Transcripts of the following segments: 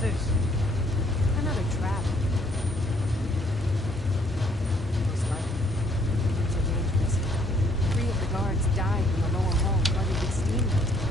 this? Another trap. Those guards are dangerous. 3 of the guards died in the lower hall, flooded with steam last night.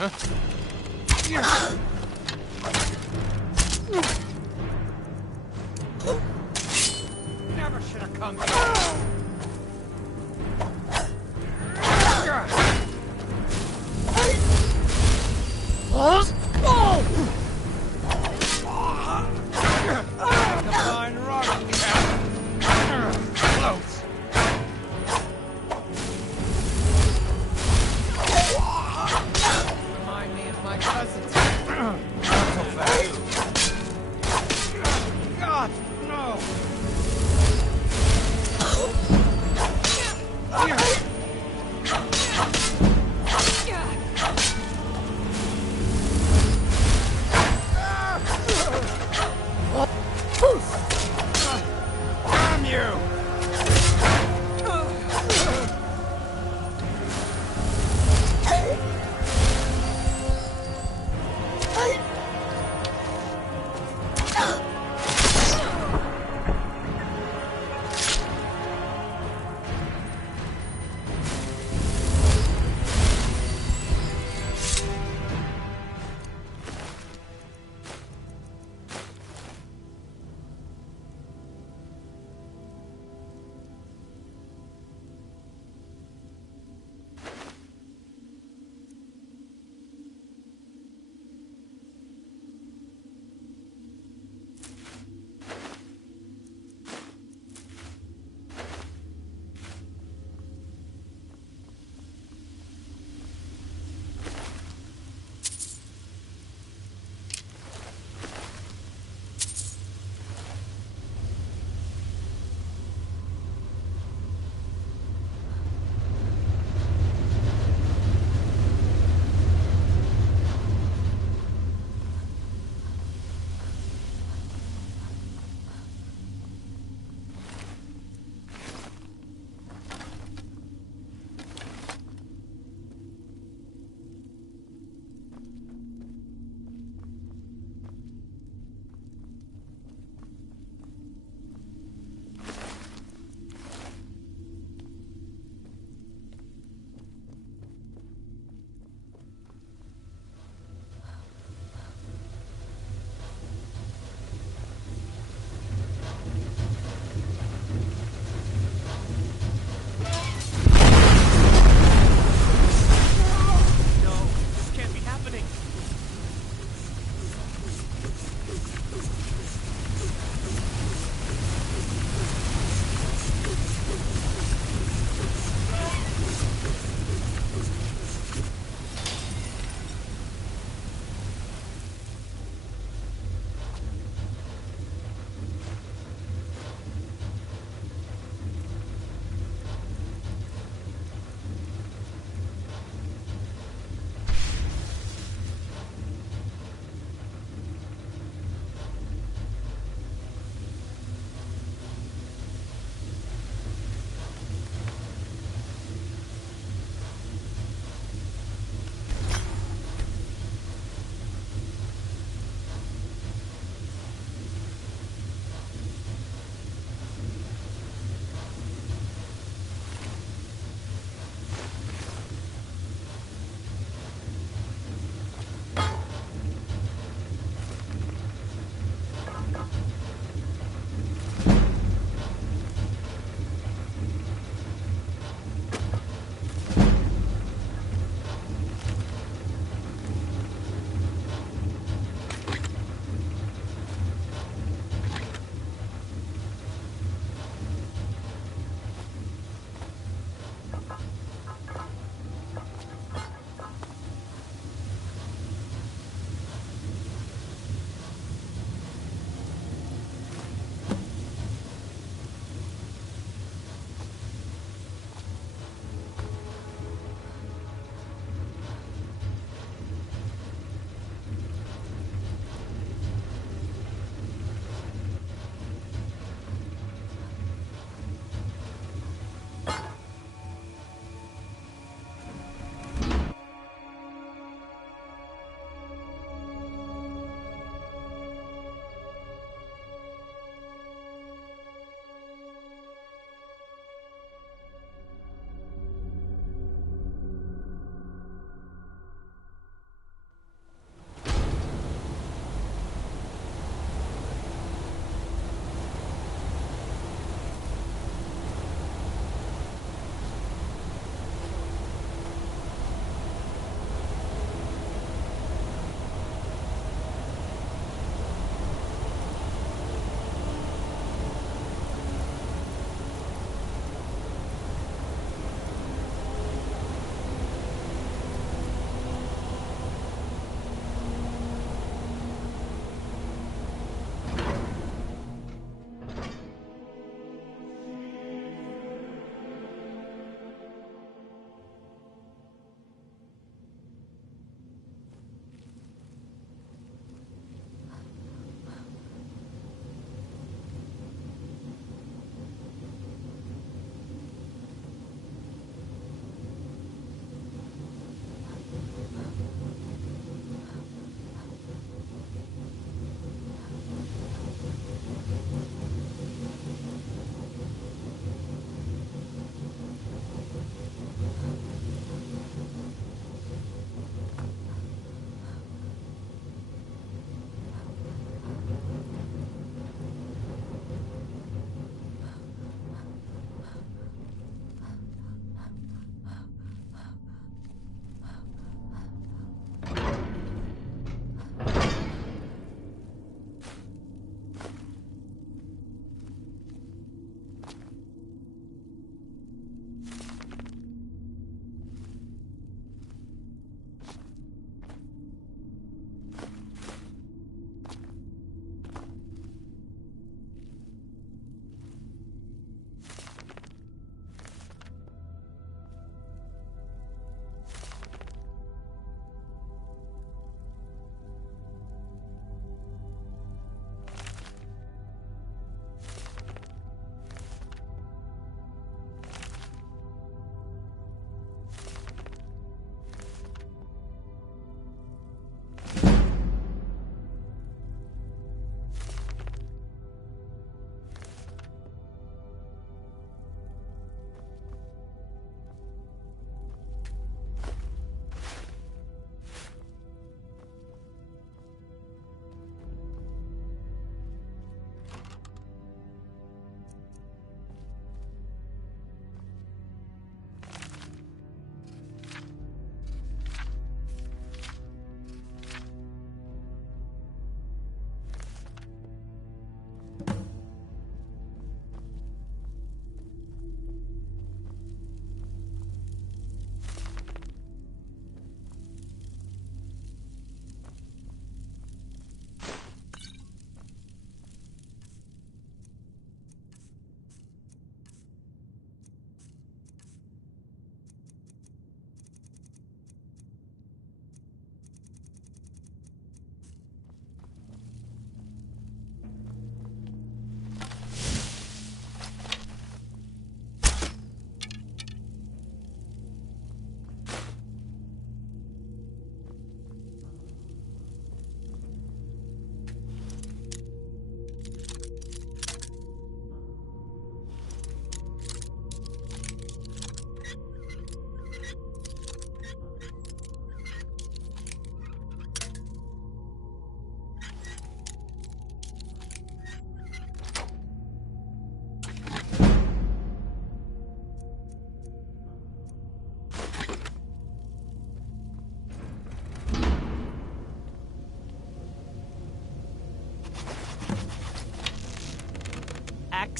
Huh? Never should have come here. Combine rock close. Remind me of my cousins. Not so fast. God, no. Damn you!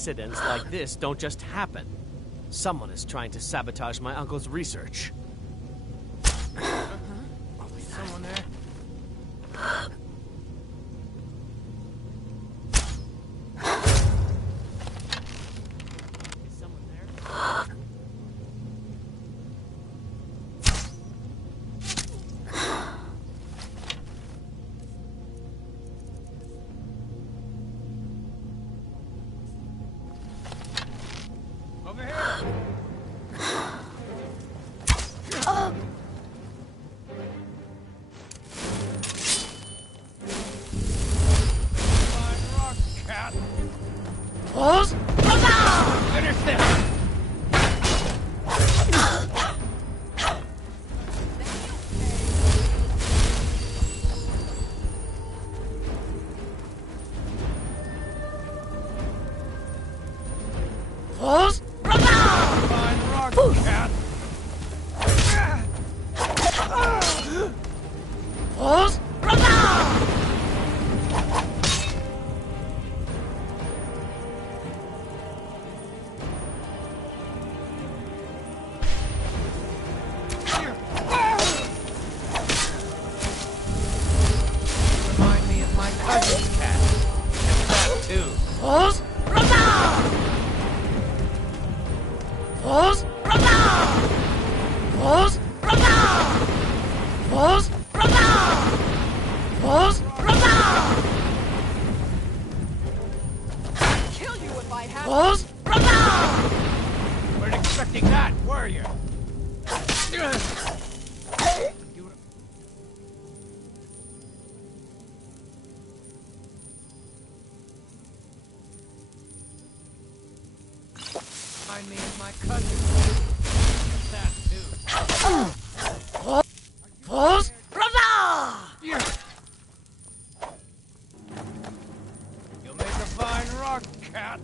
Accidents like this don't just happen. Someone is trying to sabotage my uncle's research. Someone there? Is someone there? Over here! Fine rock, cat! Finish this! Fine rock, cat! Remind me of my cousin's cat. And that too. Kill you if I have. Weren't expecting that, were you? Remind me of my cousin. That too. You'll make a fine rock, cat.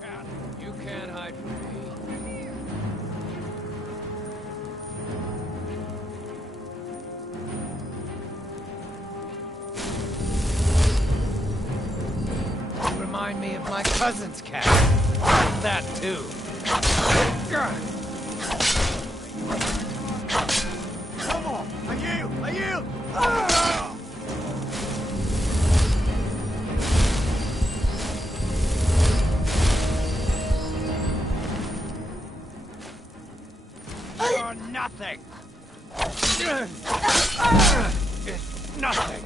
Cat, you can't hide from me. Remind me of my cousin's cat. That too. Come on, I yield, I yield. You're nothing. It's nothing.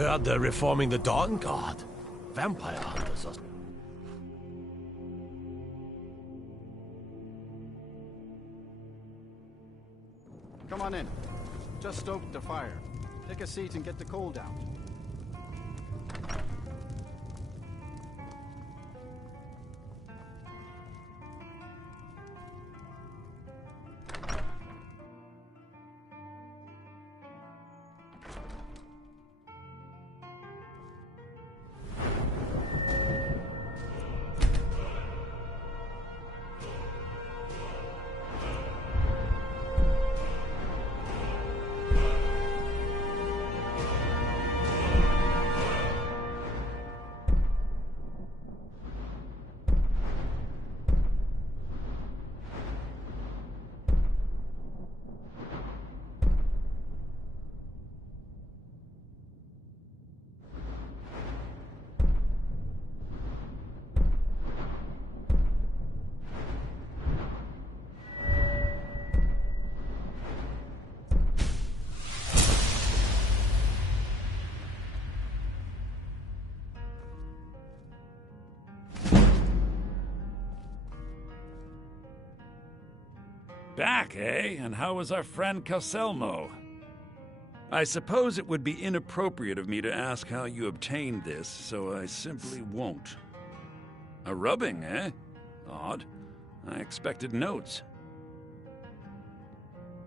Heard they're reforming the Dawn Guard. Vampire hunters are... Come on in. Just stoked the fire. Take a seat and get the coal down. Back, eh? And how is our friend Calselmo? I suppose it would be inappropriate of me to ask how you obtained this, so I simply won't. A rubbing, eh? Odd. I expected notes.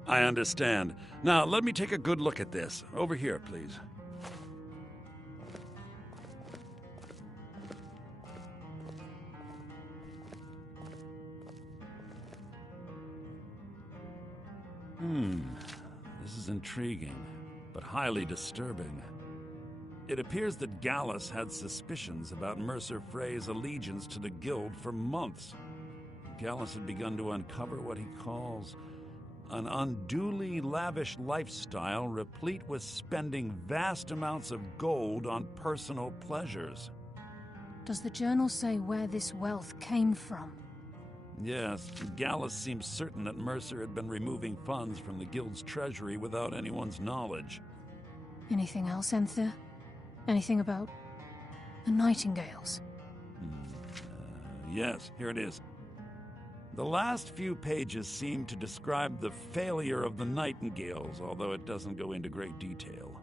I understand. Now, let me take a good look at this. Over here, please. This is intriguing, but highly disturbing. It appears that Gallus had suspicions about Mercer Frey's allegiance to the Guild for months. Gallus had begun to uncover what he calls an unduly lavish lifestyle replete with spending vast amounts of gold on personal pleasures. Does the journal say where this wealth came from? Yes, Gallus seems certain that Mercer had been removing funds from the Guild's treasury without anyone's knowledge. Anything else, Enther? Anything about the Nightingales? Yes, here it is. The last few pages seem to describe the failure of the Nightingales, although it doesn't go into great detail.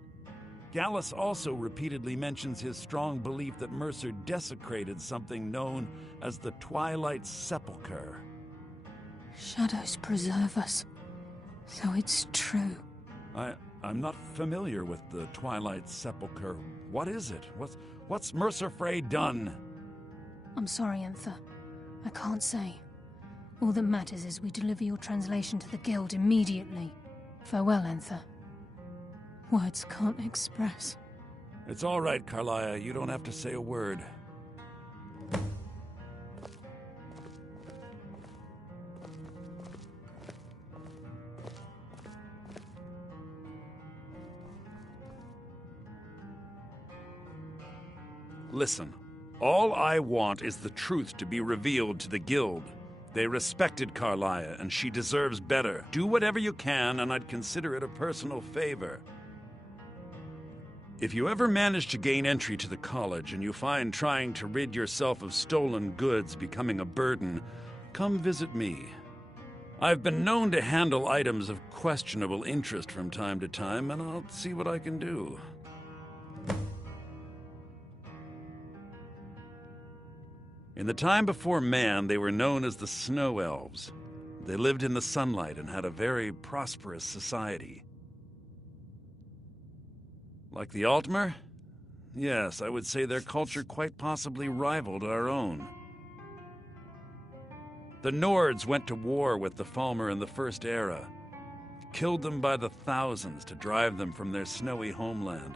Gallus also repeatedly mentions his strong belief that Mercer desecrated something known as the Twilight Sepulchre. Shadows preserve us. So it's true. I'm not familiar with the Twilight Sepulchre. What is it? What's Mercer Frey done? I'm sorry, Enther. I can't say. All that matters is we deliver your translation to the Guild immediately. Farewell, Enther. Words can't express. It's all right, Carlia. You don't have to say a word. Listen, all I want is the truth to be revealed to the Guild. They respected Carlia, and she deserves better. Do whatever you can, and I'd consider it a personal favor. If you ever manage to gain entry to the college and you find trying to rid yourself of stolen goods becoming a burden, come visit me. I've been known to handle items of questionable interest from time to time, and I'll see what I can do. In the time before man, they were known as the Snow Elves. They lived in the sunlight and had a very prosperous society. Like the Altmer? Yes, I would say their culture quite possibly rivaled our own. The Nords went to war with the Falmer in the First Era, killed them by the thousands to drive them from their snowy homeland.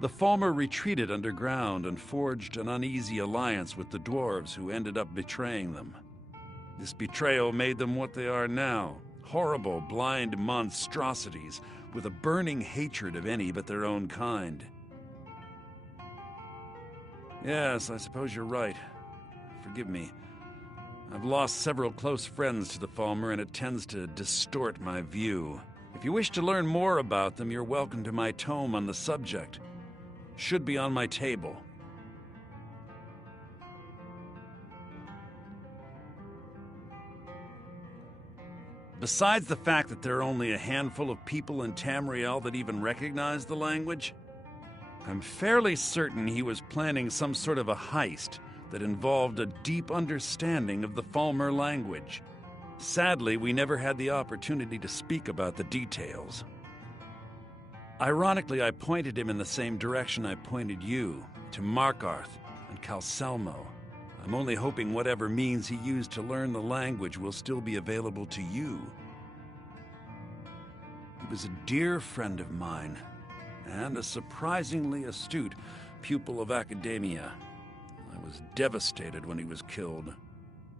The Falmer retreated underground and forged an uneasy alliance with the dwarves who ended up betraying them. This betrayal made them what they are now, horrible, blind monstrosities with a burning hatred of any but their own kind. Yes, I suppose you're right. Forgive me. I've lost several close friends to the Falmer, and it tends to distort my view. If you wish to learn more about them, you're welcome to my tome on the subject. should be on my table. Besides the fact that there are only a handful of people in Tamriel that even recognize the language, I'm fairly certain he was planning some sort of a heist that involved a deep understanding of the Falmer language. Sadly, we never had the opportunity to speak about the details. Ironically, I pointed him in the same direction I pointed you, to Markarth and Calselmo. I'm only hoping whatever means he used to learn the language will still be available to you. He was a dear friend of mine, and a surprisingly astute pupil of academia. I was devastated when he was killed.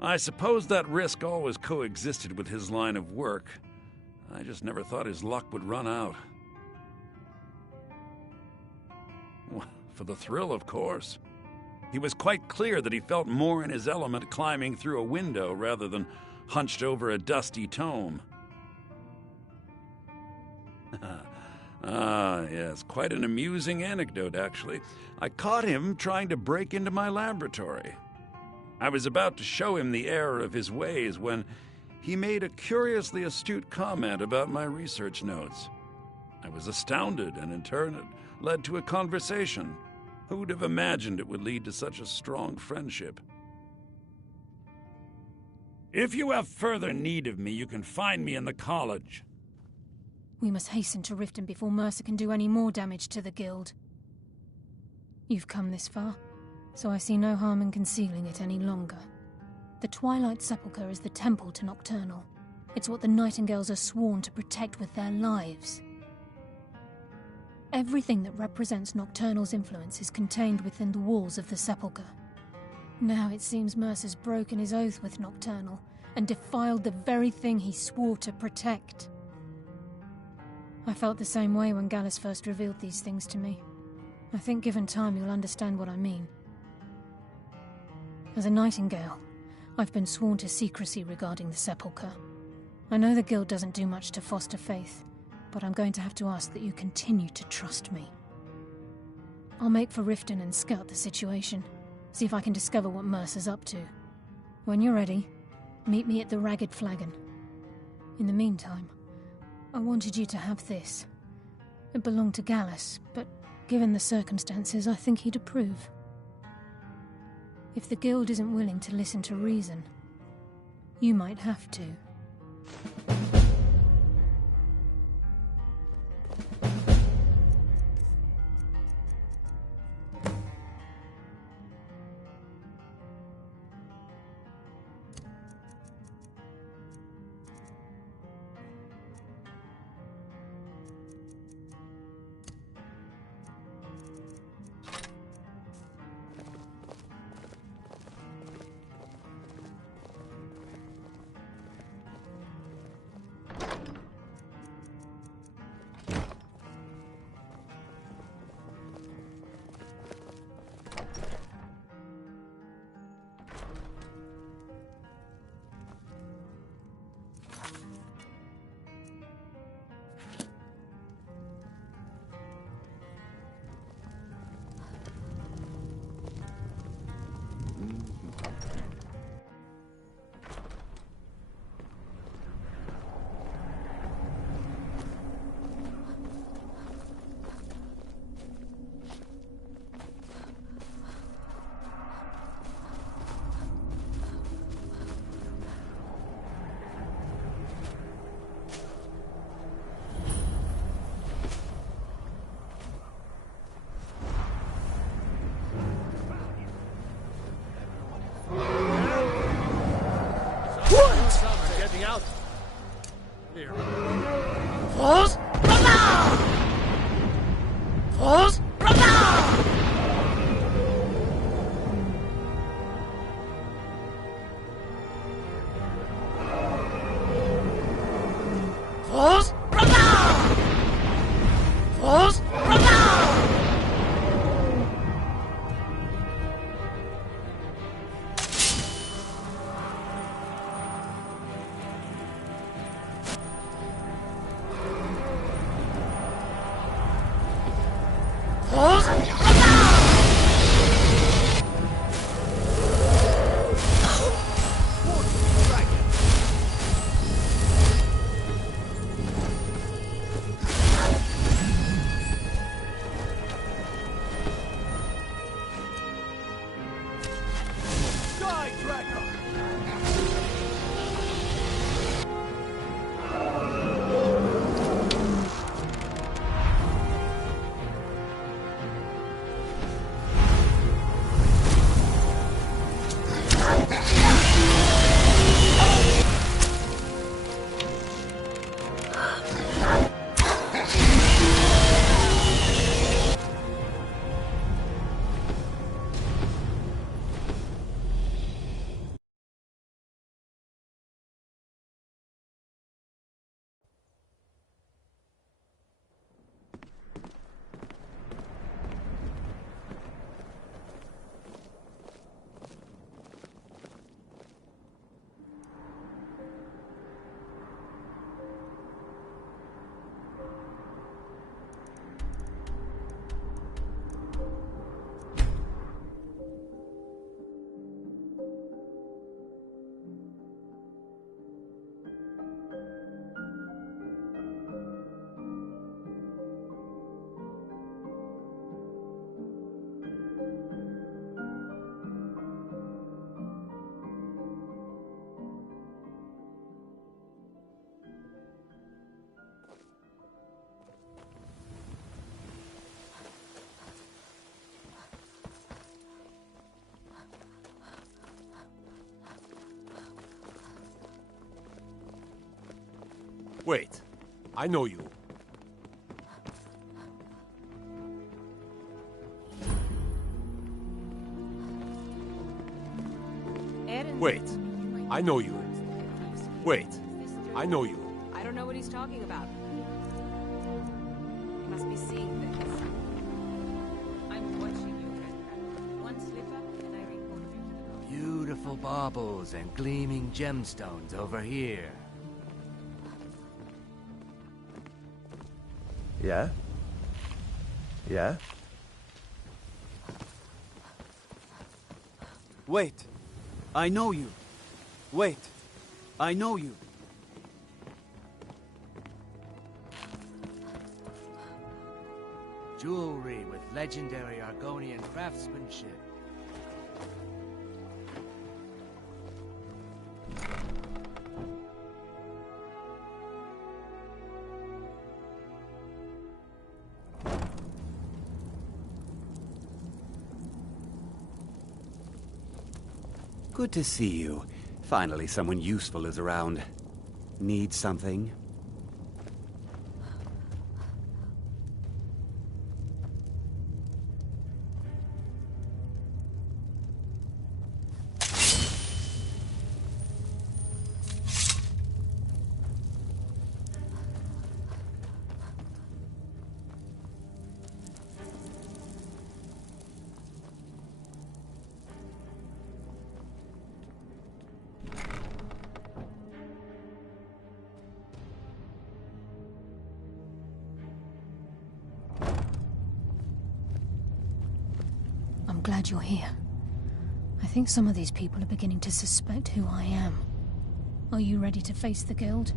I suppose that risk always coexisted with his line of work. I just never thought his luck would run out. Well, for the thrill, of course. He was quite clear that he felt more in his element climbing through a window rather than hunched over a dusty tome. Yes, quite an amusing anecdote, actually. I caught him trying to break into my laboratory. I was about to show him the error of his ways when he made a curiously astute comment about my research notes. I was astounded, and in turn it led to a conversation. Who would have imagined it would lead to such a strong friendship? If you have further need of me, you can find me in the college. We must hasten to Riften before Mercer can do any more damage to the Guild. You've come this far, so I see no harm in concealing it any longer. The Twilight Sepulchre is the temple to Nocturnal. It's what the Nightingales are sworn to protect with their lives. Everything that represents Nocturnal's influence is contained within the walls of the Sepulchre. Now it seems Mercer's broken his oath with Nocturnal and defiled the very thing he swore to protect. I felt the same way when Gallus first revealed these things to me. I think given time you'll understand what I mean. As a Nightingale, I've been sworn to secrecy regarding the Sepulchre. I know the Guild doesn't do much to foster faith, but I'm going to have to ask that you continue to trust me. I'll make for Riften and scout the situation, see if I can discover what Mercer's up to. When you're ready, meet me at the Ragged Flagon. In the meantime, I wanted you to have this. It belonged to Gallus, but given the circumstances, I think he'd approve. If the Guild isn't willing to listen to reason, you might have to. Out. Here. Falls! Falls! Falls! Falls! Wait. I know you. Wait. I know you. Wait. I know you. I don't know what he's talking about. He must be seeing things. I'm watching you, Red. One slip up and I report you to the guard. Beautiful baubles and gleaming gemstones over here. Yeah? Yeah? Wait. I know you. Wait. I know you. Jewelry with legendary Argonian craftsmanship. Good to see you. Finally, someone useful is around. Need something? I'm glad you're here. I think some of these people are beginning to suspect who I am. Are you ready to face the Guild?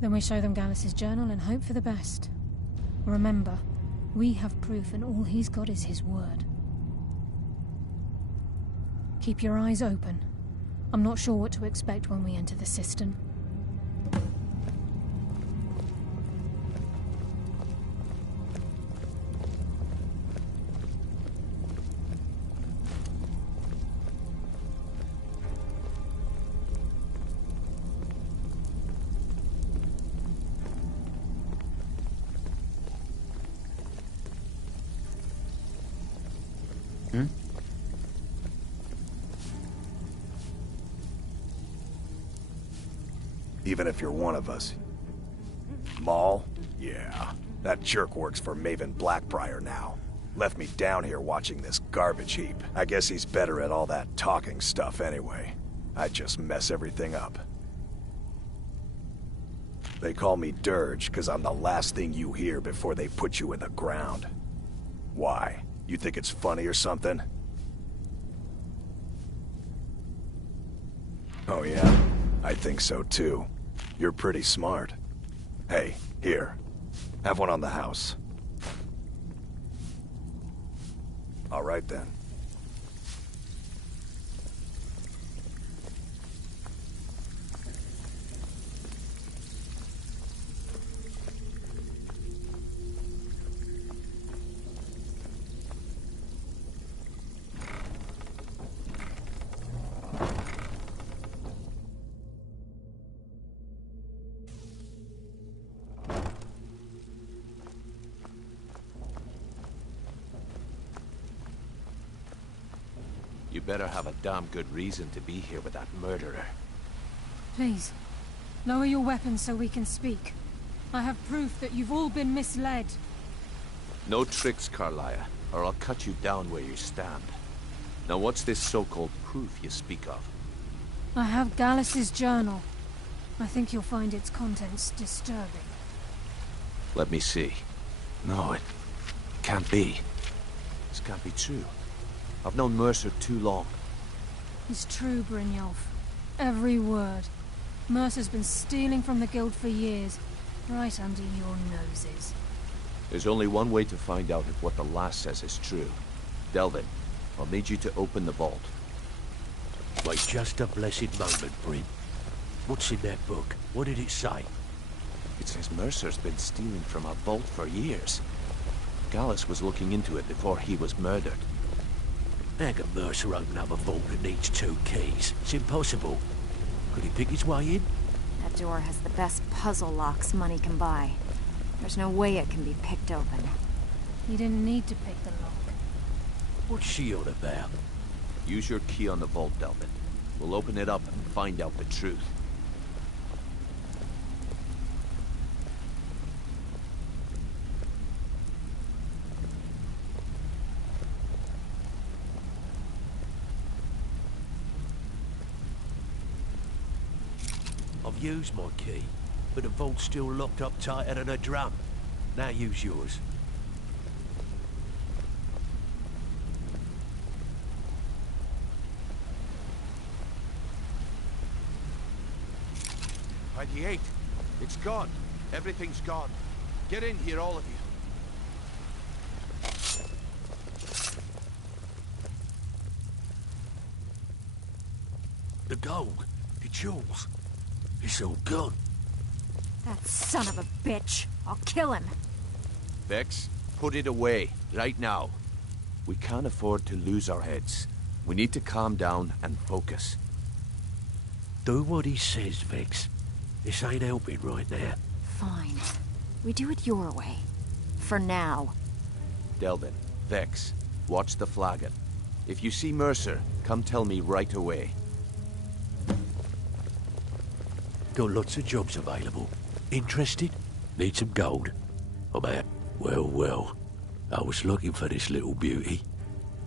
Then we show them Gallus's journal and hope for the best. Remember, we have proof and all he's got is his word. Keep your eyes open. I'm not sure what to expect when we enter the cistern. Even if you're one of us. Maul? Yeah. That jerk works for Maven Blackbriar now. Left me down here watching this garbage heap. I guess he's better at all that talking stuff anyway. I just mess everything up. They call me Dirge because I'm the last thing you hear before they put you in the ground. Why? You think it's funny or something? Oh yeah? I think so too. You're pretty smart. Hey, here. Have one on the house. All right then. You better have a damn good reason to be here with that murderer. Please, lower your weapons so we can speak. I have proof that you've all been misled. No tricks, Carlia, or I'll cut you down where you stand. Now what's this so-called proof you speak of? I have Gallus's journal. I think you'll find its contents disturbing. Let me see. No, it can't be. This can't be true. I've known Mercer too long. It's true, Brynjolf. Every word. Mercer's been stealing from the Guild for years, right under your noses. There's only one way to find out if what the lass says is true. Delvin, I'll need you to open the vault. Wait just a blessed moment, Bryn. What's in that book? What did it say? It says Mercer's been stealing from our vault for years. Gallus was looking into it before he was murdered. How can Mercer open up a vault that needs 2 keys? It's impossible. Could he pick his way in? door has the best puzzle locks money can buy. There's no way it can be picked open. You didn't need to pick the lock. What's she on about? Use your key on the vault, Delvin. We'll open it up and find out the truth. I've used my key, but the vault's still locked up tighter than a drum. Now use yours. ID8. It's gone. Everything's gone. Get in here, all of you. The gold, the jewels, it's all gone. That son of a bitch. I'll kill him. Vex, put it away, right now. We can't afford to lose our heads. We need to calm down and focus. Do what he says, Vex. This ain't helping right now. Fine. We do it your way. For now. Delvin, Vex, watch the flagon. If you see Mercer, come tell me right away. Got lots of jobs available. Interested? Need some gold? I'm out. Well. I was looking for this little beauty.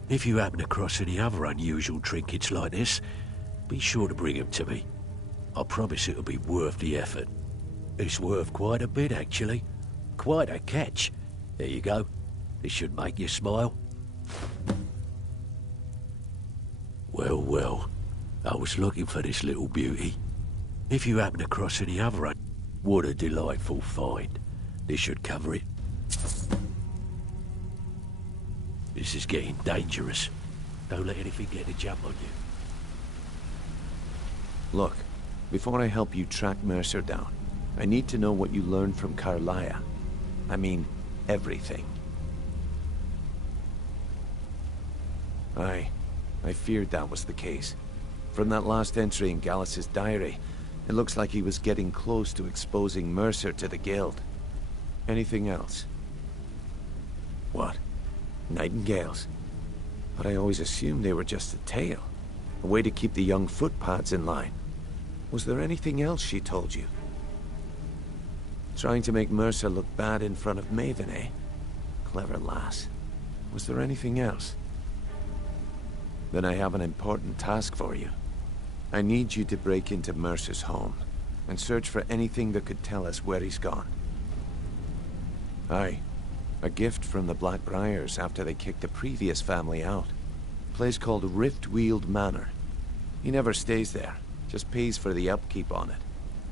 If you happen across any other unusual trinkets like this, be sure to bring them to me. I promise it'll be worth the effort. It's worth quite a bit, actually. Quite a catch. There you go. This should make you smile. Well. I was looking for this little beauty. If you happen across any other what a delightful find. This should cover it. This is getting dangerous. Don't let anything get a jump on you. Look, before I help you track Mercer down, I need to know what you learned from Carlia. I mean, everything. I feared that was the case. From that last entry in Gallus's diary, it looks like he was getting close to exposing Mercer to the Guild. Anything else? What? Nightingales? But I always assumed they were just a tale. A way to keep the young footpads in line. Was there anything else she told you? Trying to make Mercer look bad in front of Maven, eh? Clever lass. Was there anything else? Then I have an important task for you. I need you to break into Mercer's home and search for anything that could tell us where he's gone. Aye. A gift from the Blackbriars after they kicked the previous family out. A place called Riftweald Manor. He never stays there, just pays for the upkeep on it.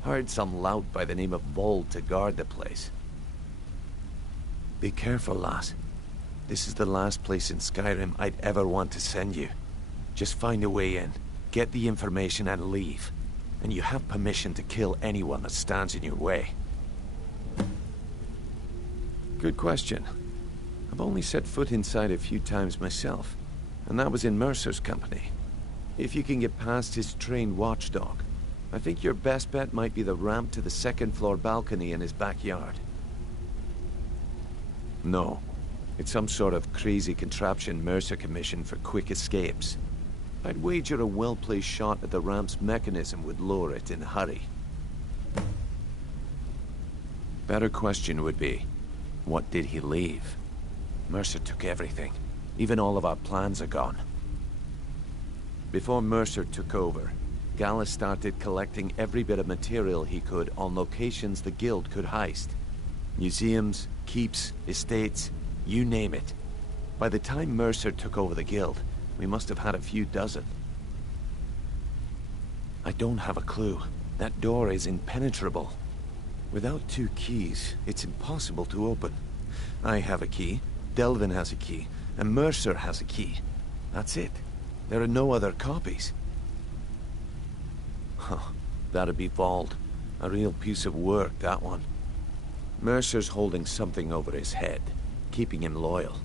Hired some lout by the name of Vold to guard the place. Be careful, lass. This is the last place in Skyrim I'd ever want to send you. Just find a way in, get the information and leave. And you have permission to kill anyone that stands in your way. Good question. I've only set foot inside a few times myself, and that was in Mercer's company. If you can get past his trained watchdog, I think your best bet might be the ramp to the second-floor balcony in his backyard. No. It's some sort of crazy contraption Mercer commissioned for quick escapes. I'd wager a well-placed shot at the ramp's mechanism would lower it in a hurry. Better question would be, what did he leave? Mercer took everything. Even all of our plans are gone. Before Mercer took over, Gallus started collecting every bit of material he could on locations the Guild could heist. Museums, keeps, estates, you name it. By the time Mercer took over the Guild, we must have had a few dozen. I don't have a clue. That door is impenetrable. Without 2 keys, it's impossible to open. I have a key, Delvin has a key, and Mercer has a key. That's it. There are no other copies. Huh. That'd be Vold. A real piece of work, that one. Mercer's holding something over his head, keeping him loyal.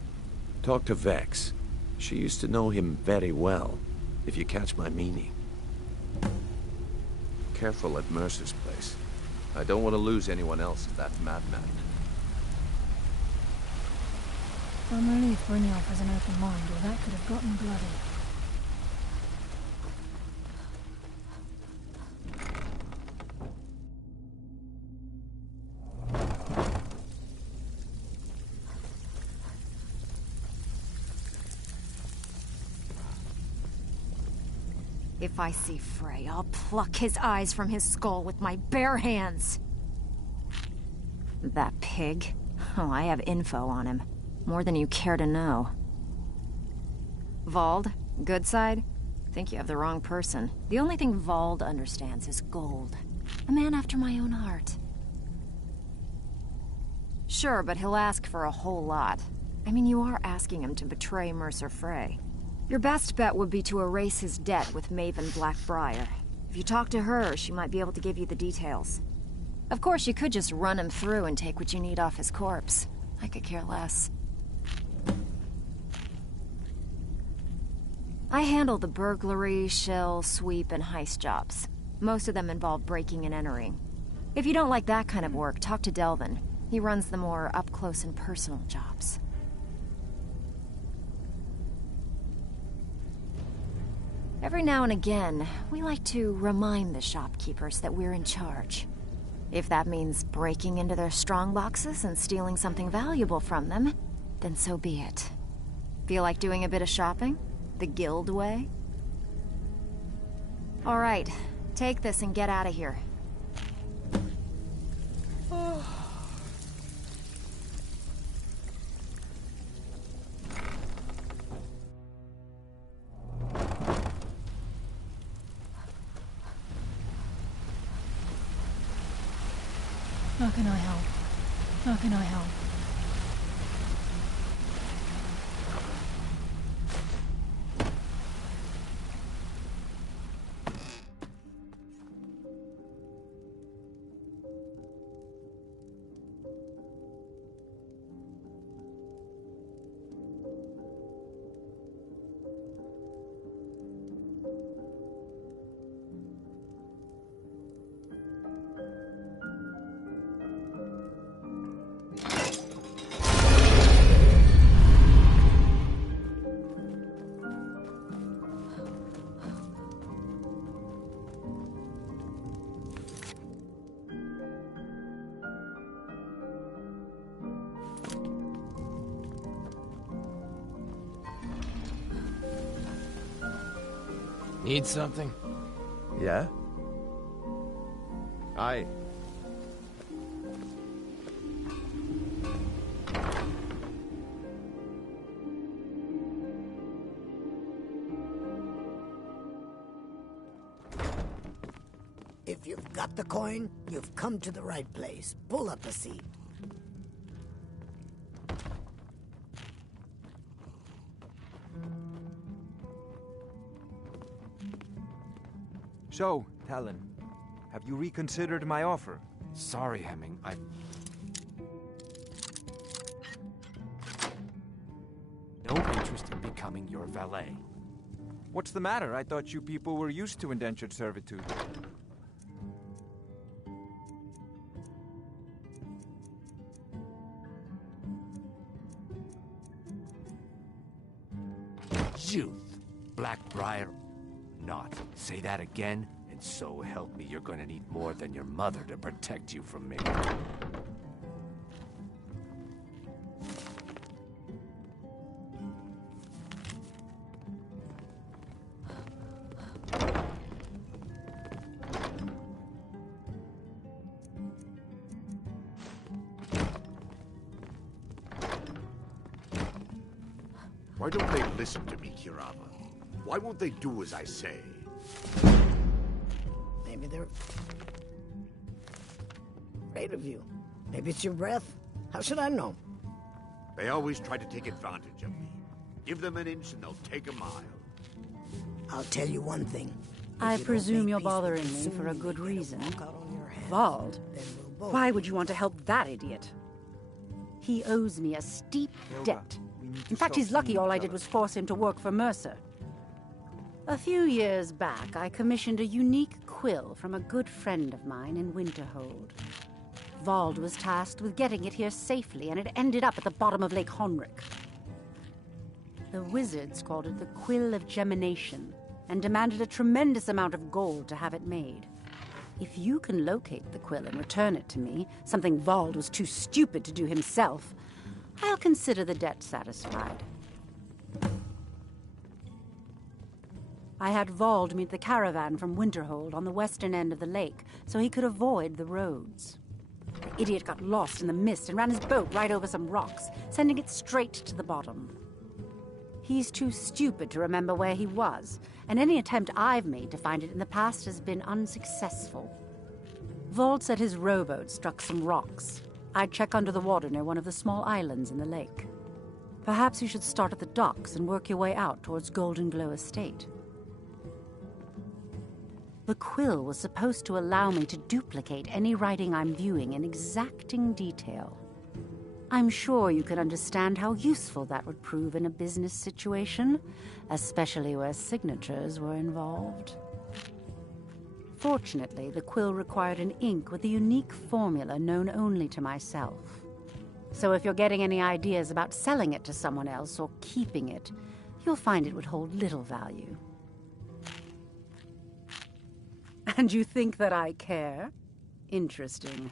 Talk to Vex. She used to know him very well, if you catch my meaning. Careful at Mercer's place. I don't want to lose anyone else in that madman. I'm relieved Brynjolf has an open mind, or that could have gotten bloody. If I see Frey, I'll pluck his eyes from his skull with my bare hands. That pig? Oh, I have info on him. More than you care to know. Vald? Good side? Think you have the wrong person. The only thing Vald understands is gold. A man after my own heart. Sure, but he'll ask for a whole lot. I mean, you are asking him to betray Mercer Frey. Your best bet would be to erase his debt with Maven Blackbriar. If you talk to her, she might be able to give you the details. Of course, you could just run him through and take what you need off his corpse. I could care less. I handle the burglary, shell, sweep, and heist jobs. Most of them involve breaking and entering. If you don't like that kind of work, talk to Delvin. He runs the more up-close and personal jobs. Every now and again, we like to remind the shopkeepers that we're in charge. If that means breaking into their strongboxes and stealing something valuable from them, then so be it. Feel like doing a bit of shopping? The guild way? All right, take this and get out of here. How can I help? How can I help? Need something? Yeah? Aye. If you've got the coin, you've come to the right place. Pull up a seat. So, Talon, have you reconsidered my offer? Sorry, Hemming. No interest in becoming your valet. What's the matter? I thought you people were used to indentured servitude. Youth. Blackbriar. Not. Say that again, and so help me, you're gonna need more than your mother to protect you from me. Why don't they listen to me, Kirava? Why won't they do as I say? Maybe they're afraid of you. Maybe it's your breath. How should I know? They always try to take advantage of me. Give them an inch and they'll take a mile. I'll tell you one thing. I presume you're bothering me for a good reason. Vald, why would you want to help that idiot? He owes me a steep debt. In fact, he's lucky all I did was force him to work for Mercer. A few years back, I commissioned a unique quill from a good friend of mine in Winterhold. Vald was tasked with getting it here safely, and it ended up at the bottom of Lake Honrick. The wizards called it the Quill of Gemination, and demanded a tremendous amount of gold to have it made. If you can locate the quill and return it to me, something Vald was too stupid to do himself, I'll consider the debt satisfied. I had Vald meet the caravan from Winterhold on the western end of the lake, so he could avoid the roads. The idiot got lost in the mist and ran his boat right over some rocks, sending it straight to the bottom. He's too stupid to remember where he was, and any attempt I've made to find it in the past has been unsuccessful. Vald said his rowboat struck some rocks. I'd check under the water near one of the small islands in the lake. Perhaps you should start at the docks and work your way out towards Golden Glow Estate. The quill was supposed to allow me to duplicate any writing I'm viewing in exacting detail. I'm sure you can understand how useful that would prove in a business situation, especially where signatures were involved. Fortunately, the quill required an ink with a unique formula known only to myself. So if you're getting any ideas about selling it to someone else or keeping it, you'll find it would hold little value. And you think that I care? Interesting.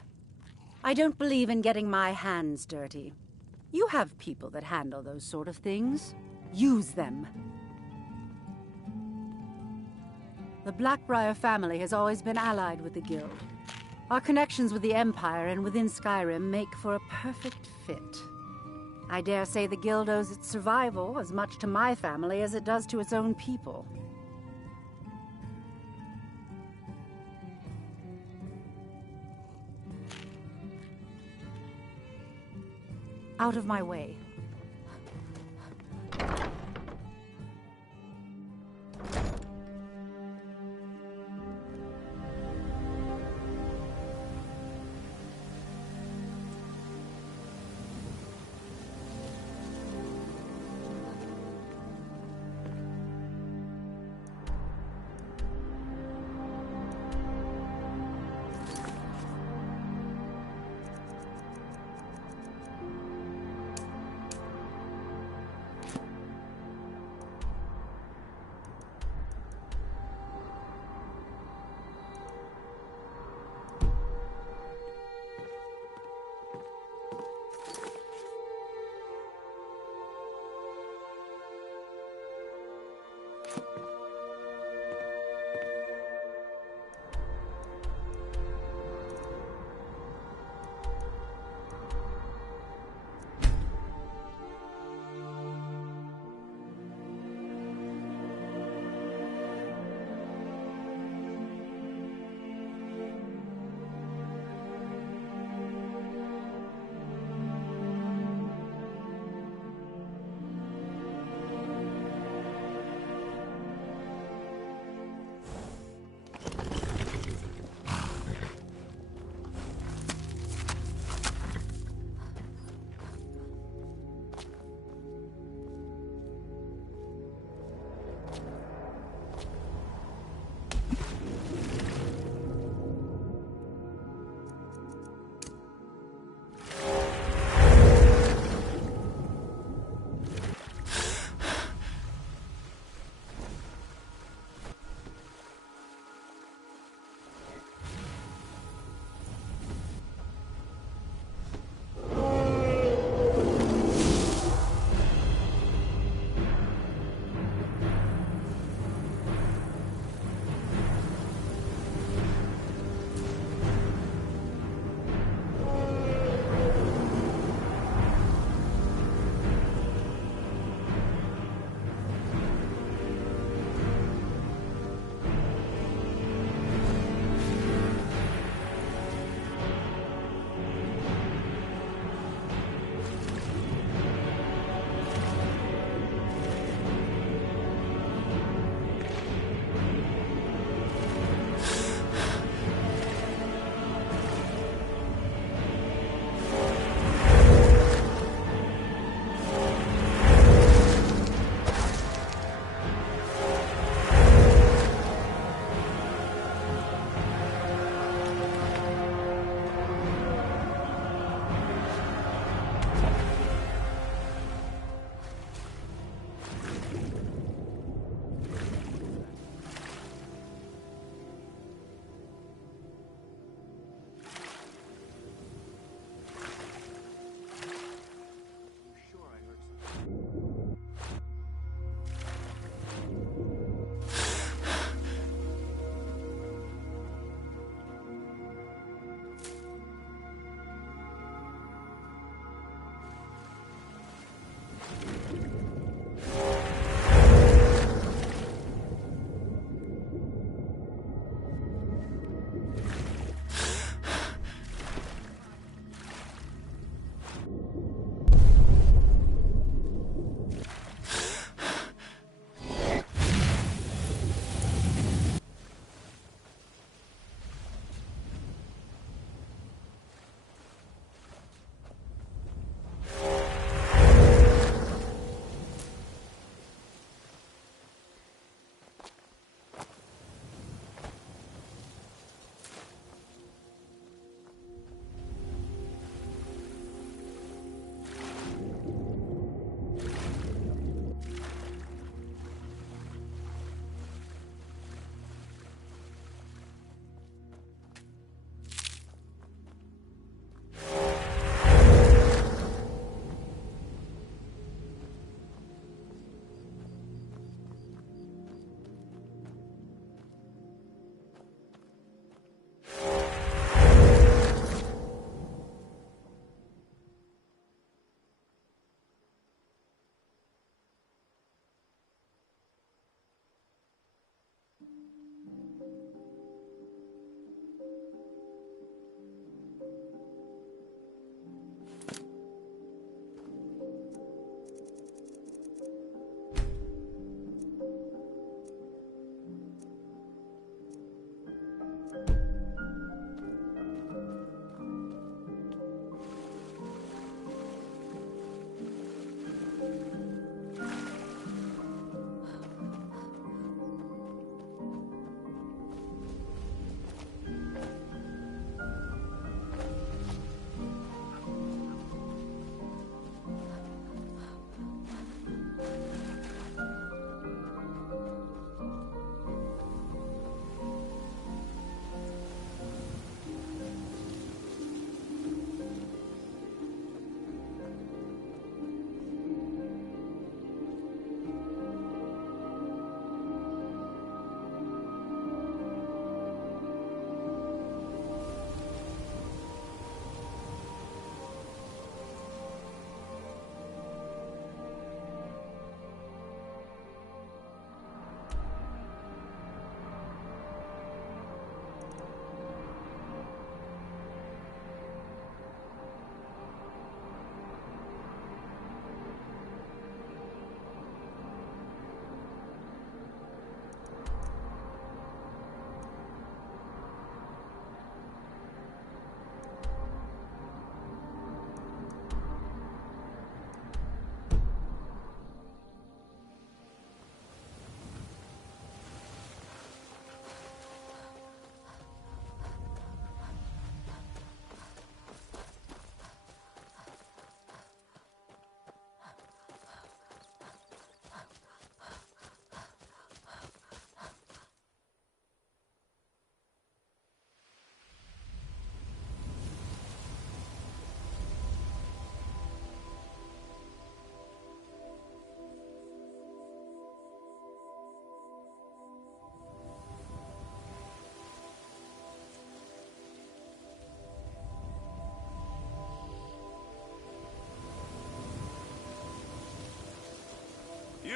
I don't believe in getting my hands dirty. You have people that handle those sort of things. Use them. The Blackbriar family has always been allied with the Guild. Our connections with the Empire and within Skyrim make for a perfect fit. I dare say the Guild owes its survival as much to my family as it does to its own people. Out of my way.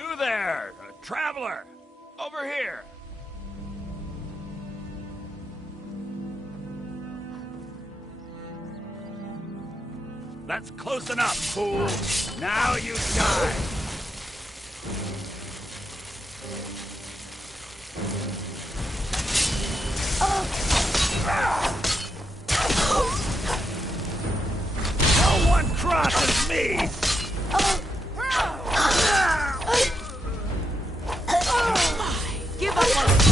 You there, traveler! Over here! That's close enough, fool! Now you die! No one crosses me! Give up on it!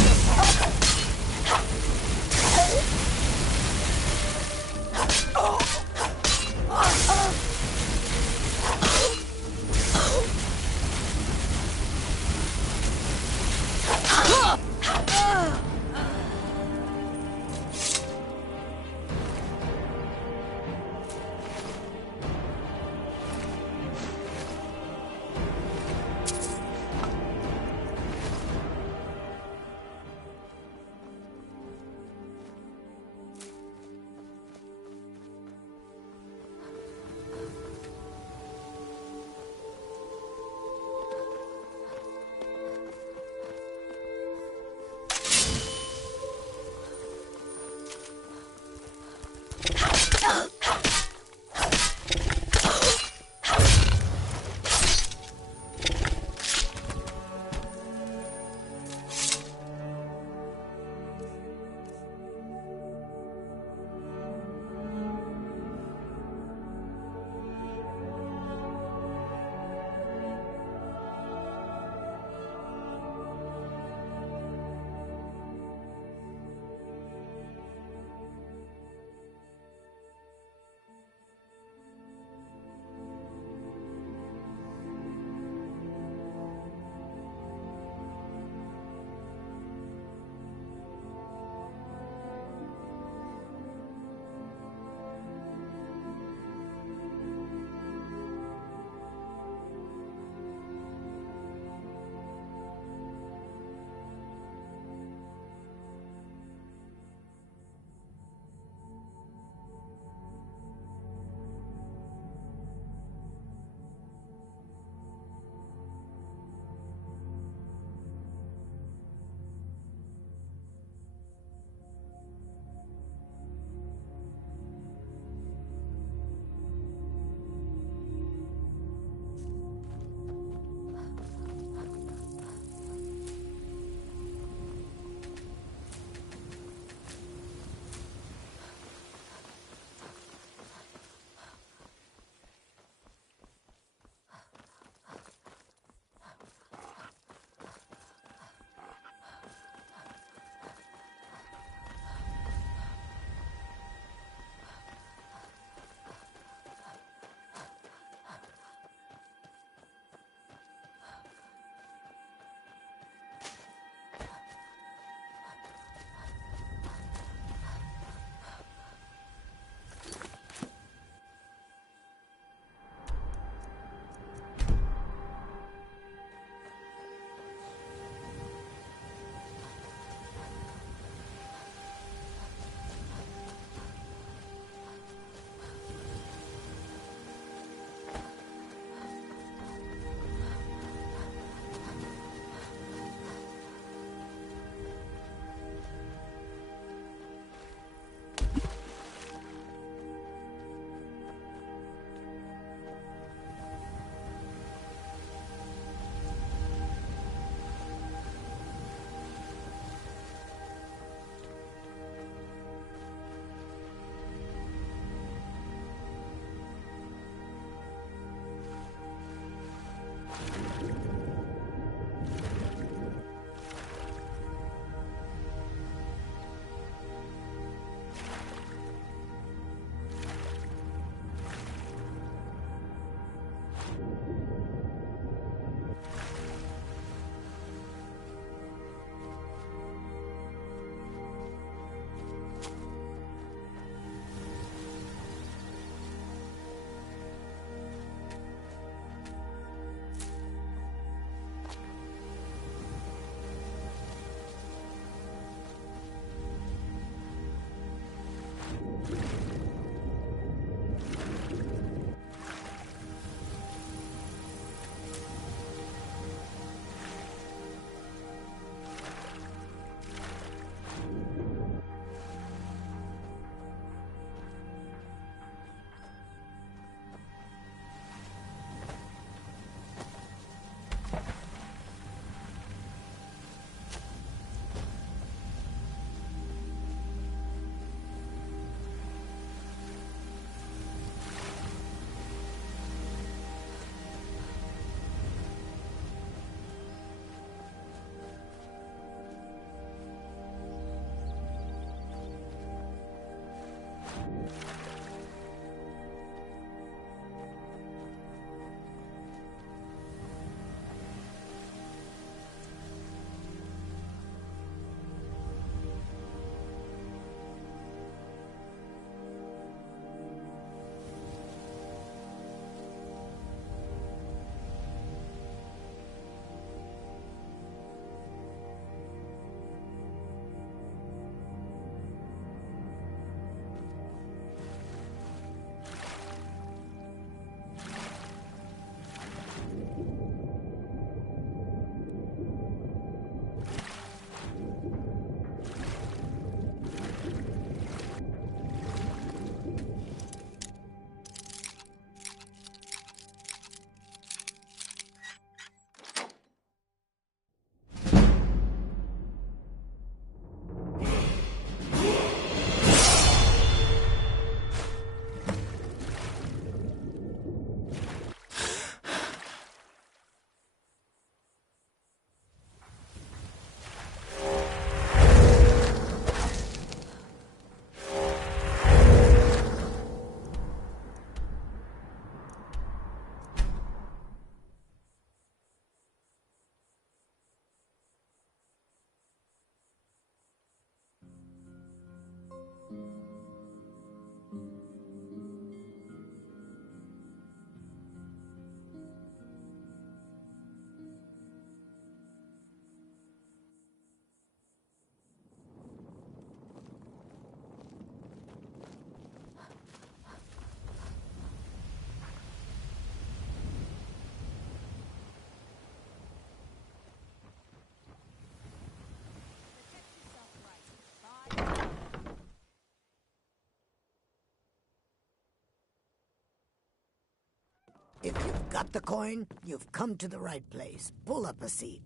If you've got the coin, you've come to the right place. Pull up a seat.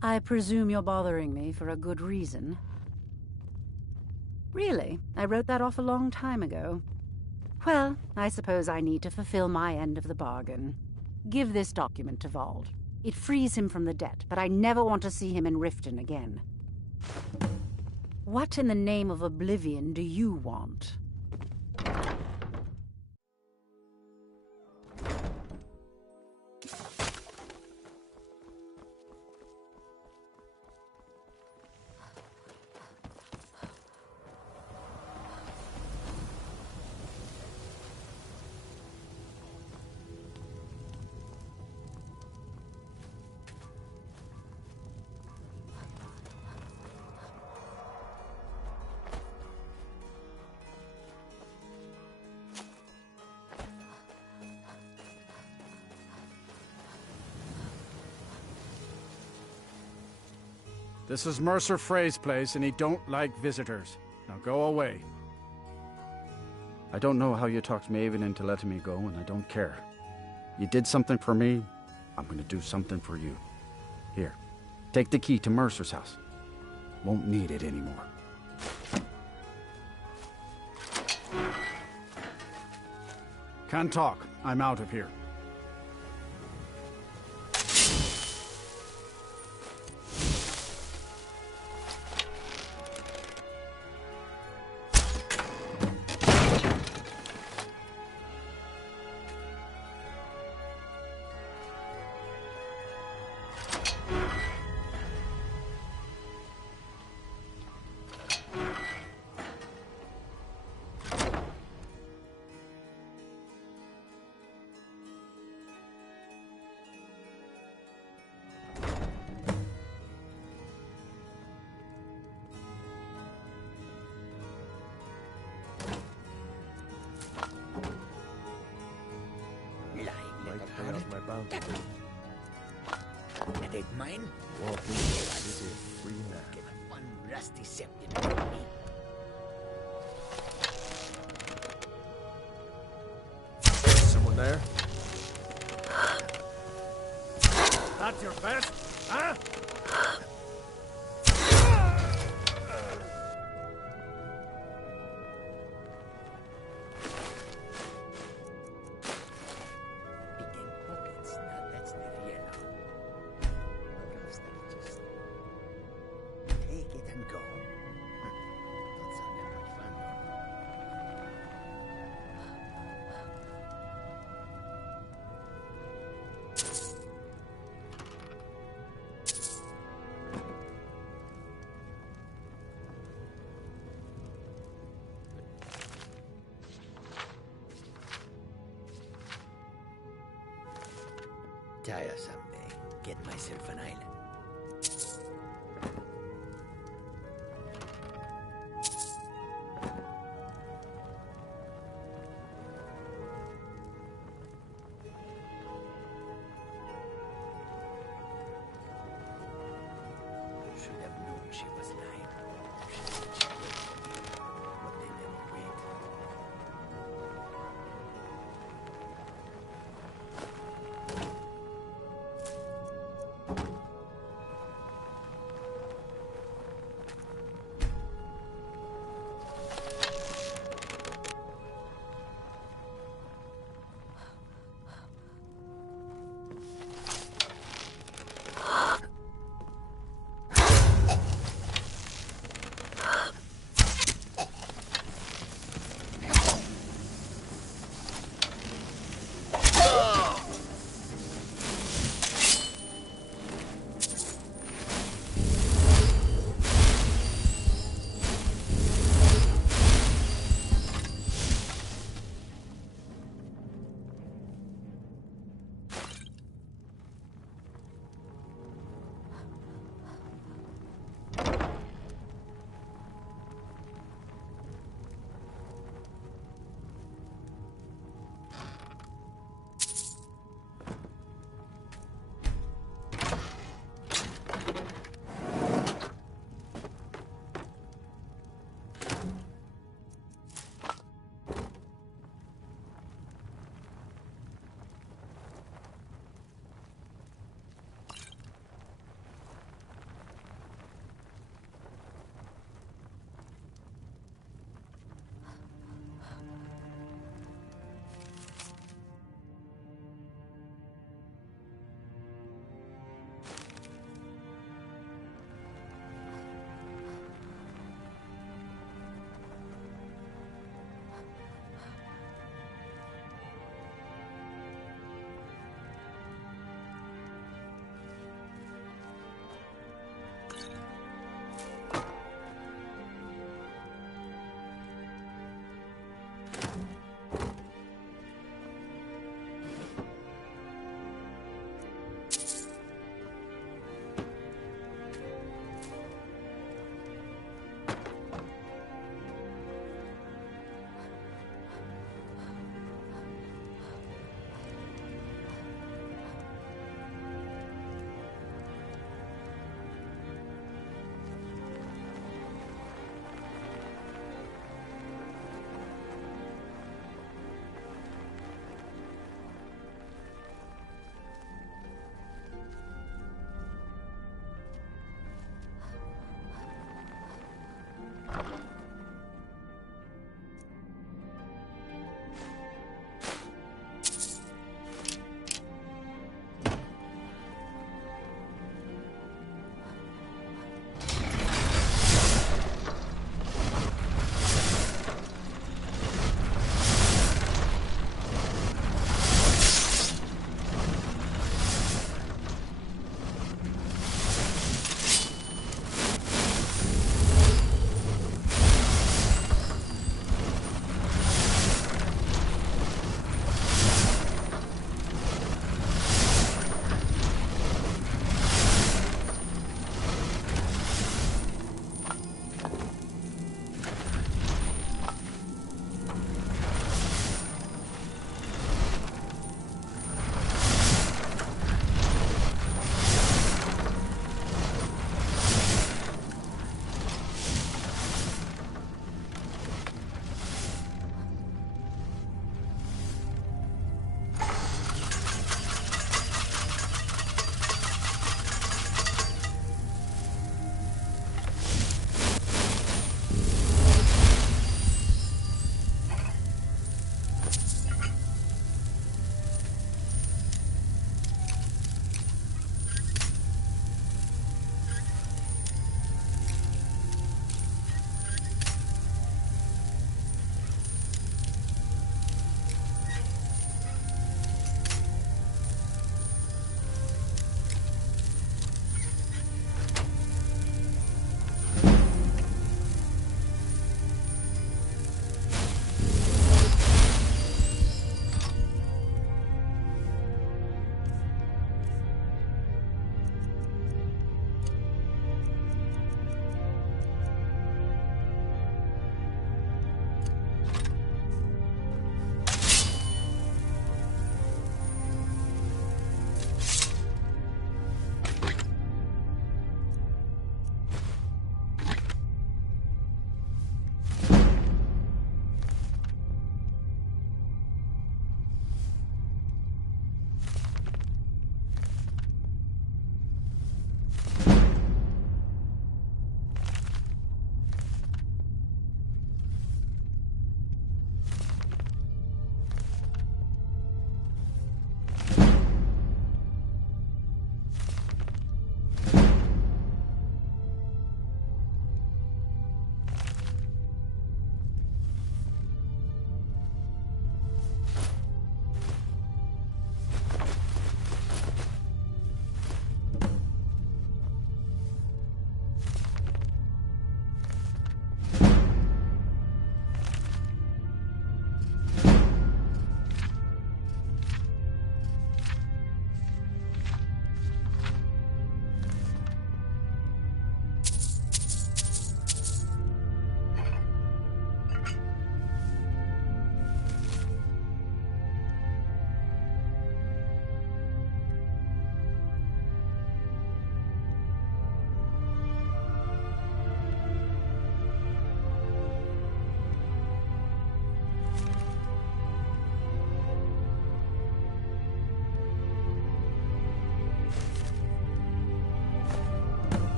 I presume you're bothering me for a good reason. Really? I wrote that off a long time ago. Well, I suppose I need to fulfill my end of the bargain. Give this document to Vald. It frees him from the debt, but I never want to see him in Riften again. What in the name of oblivion do you want? This is Mercer Frey's place, and he don't like visitors. Now go away. I don't know how you talked Maven into letting me go, and I don't care. You did something for me, I'm gonna do something for you. Here, take the key to Mercer's house. Won't need it anymore. Can't talk. I'm out of here. That ain't mine. This is free man. Get one rusty septic from me. Someone there? That's your best, huh? Tire someday. Get myself an island. Should have known she was lying. But they never wait.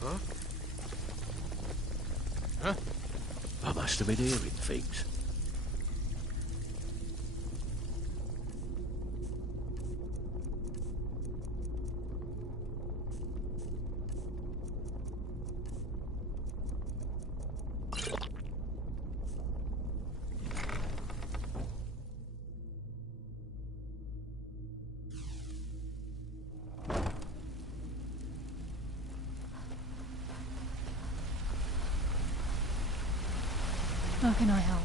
Huh? Huh? I must have been hearing things. How can I help?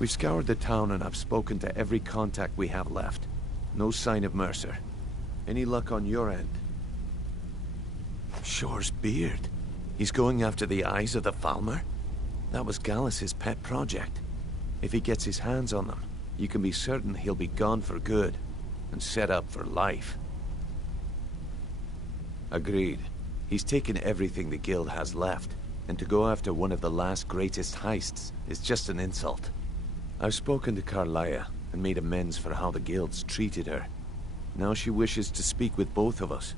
We've scoured the town and I've spoken to every contact we have left. No sign of Mercer. Any luck on your end? Shore's beard. He's going after the eyes of the Falmer? That was Gallus's pet project. If he gets his hands on them, you can be certain he'll be gone for good, and set up for life. Agreed. He's taken everything the Guild has left, and to go after one of the last greatest heists is just an insult. I've spoken to Carlia, and made amends for how the Guild's treated her. Now she wishes to speak with both of us.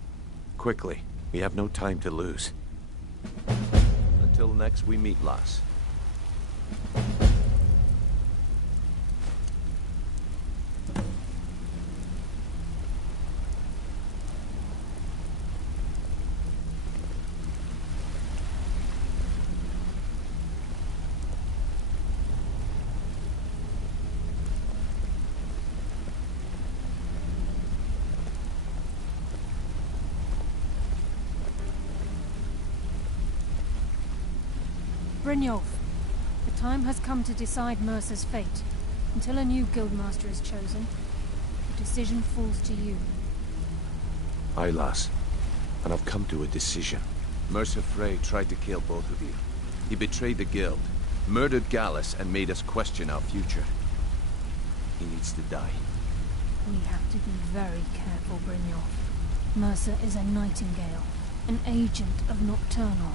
Quickly, we have no time to lose. Until next we meet, lass. Brynjolf, the time has come to decide Mercer's fate. Until a new guildmaster is chosen, the decision falls to you. Aye, lass. And I've come to a decision. Mercer Frey tried to kill both of you. He betrayed the Guild, murdered Gallus, and made us question our future. He needs to die. We have to be very careful, Brynjolf. Mercer is a Nightingale, an agent of Nocturnal.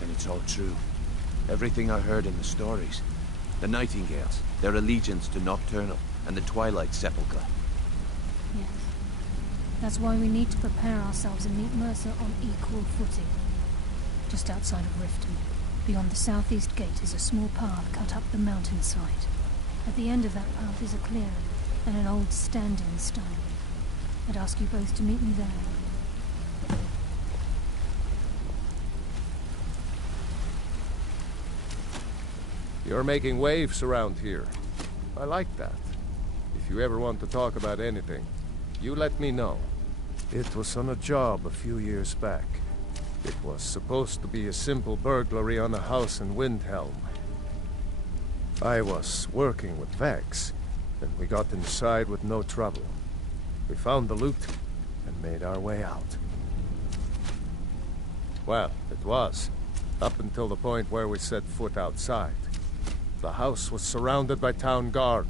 And it's all true. Everything I heard in the stories. The Nightingales, their allegiance to Nocturnal, and the Twilight Sepulchre. Yes. That's why we need to prepare ourselves and meet Mercer on equal footing. Just outside of Riften, beyond the southeast gate, is a small path cut up the mountainside. At the end of that path is a clearing, and an old standing stone. I'd ask you both to meet me there. You're making waves around here. I like that. If you ever want to talk about anything, you let me know. It was on a job a few years back. It was supposed to be a simple burglary on a house in Windhelm. I was working with Vex, and we got inside with no trouble. We found the loot and made our way out. Well, it was, up until the point where we set foot outside. The house was surrounded by town guard.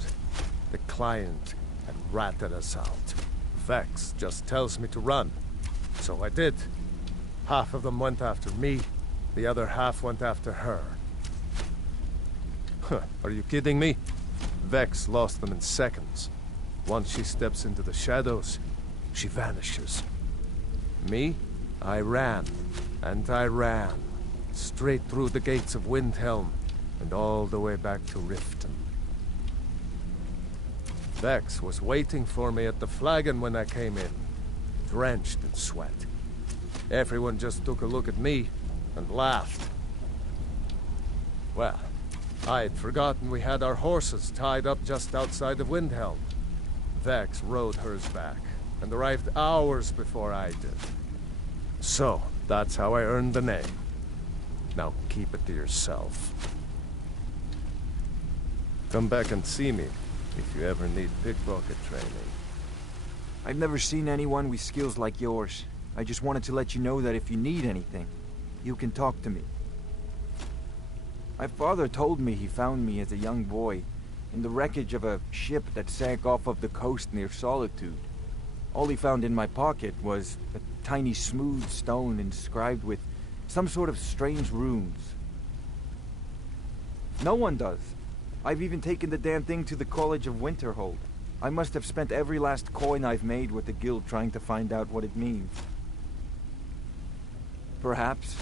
The client had ratted us out. Vex just tells me to run. So I did. Half of them went after me, the other half went after her. Huh, are you kidding me? Vex lost them in seconds. Once she steps into the shadows, she vanishes. Me? I ran, and I ran, straight through the gates of Windhelm, and all the way back to Riften. Vex was waiting for me at the flagon when I came in, drenched in sweat. Everyone just took a look at me and laughed. Well, I'd forgotten we had our horses tied up just outside of Windhelm. Vex rode hers back and arrived hours before I did. So, that's how I earned the name. Now keep it to yourself. Come back and see me if you ever need pickpocket training. I've never seen anyone with skills like yours. I just wanted to let you know that if you need anything, you can talk to me. My father told me he found me as a young boy in the wreckage of a ship that sank off of the coast near Solitude. All he found in my pocket was a tiny smooth stone inscribed with some sort of strange runes. No one does. I've even taken the damn thing to the College of Winterhold. I must have spent every last coin I've made with the guild trying to find out what it means. Perhaps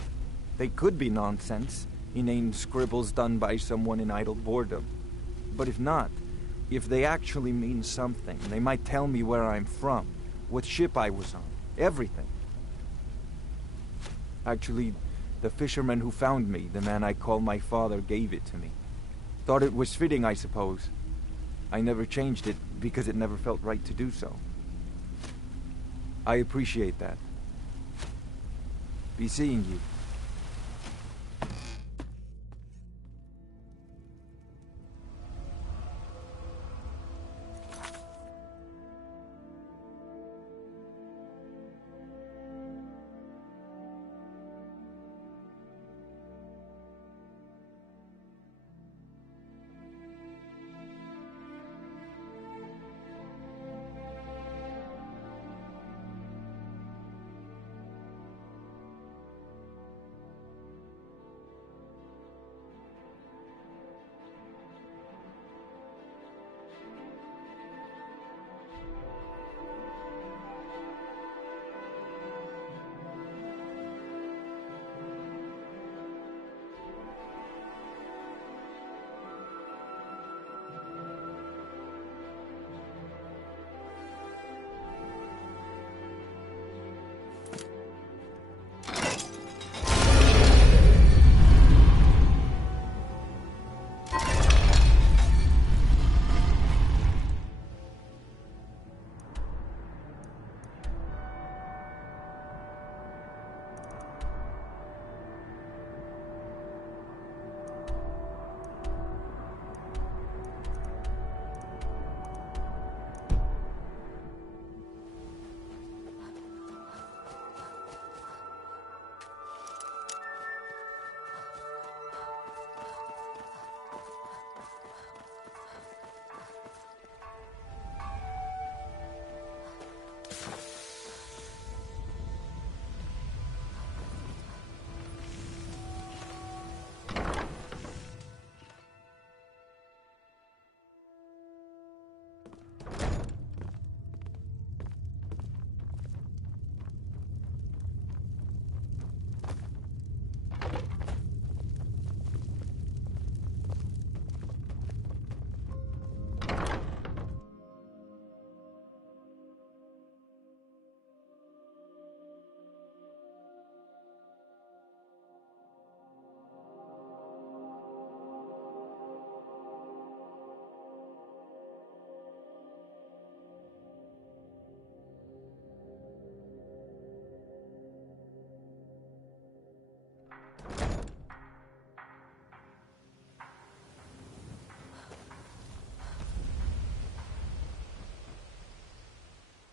they could be nonsense, inane scribbles done by someone in idle boredom. But if not, if they actually mean something, they might tell me where I'm from, what ship I was on, everything. Actually, the fisherman who found me, the man I call my father, gave it to me. Thought it was fitting, I suppose. I never changed it because it never felt right to do so. I appreciate that. Be seeing you.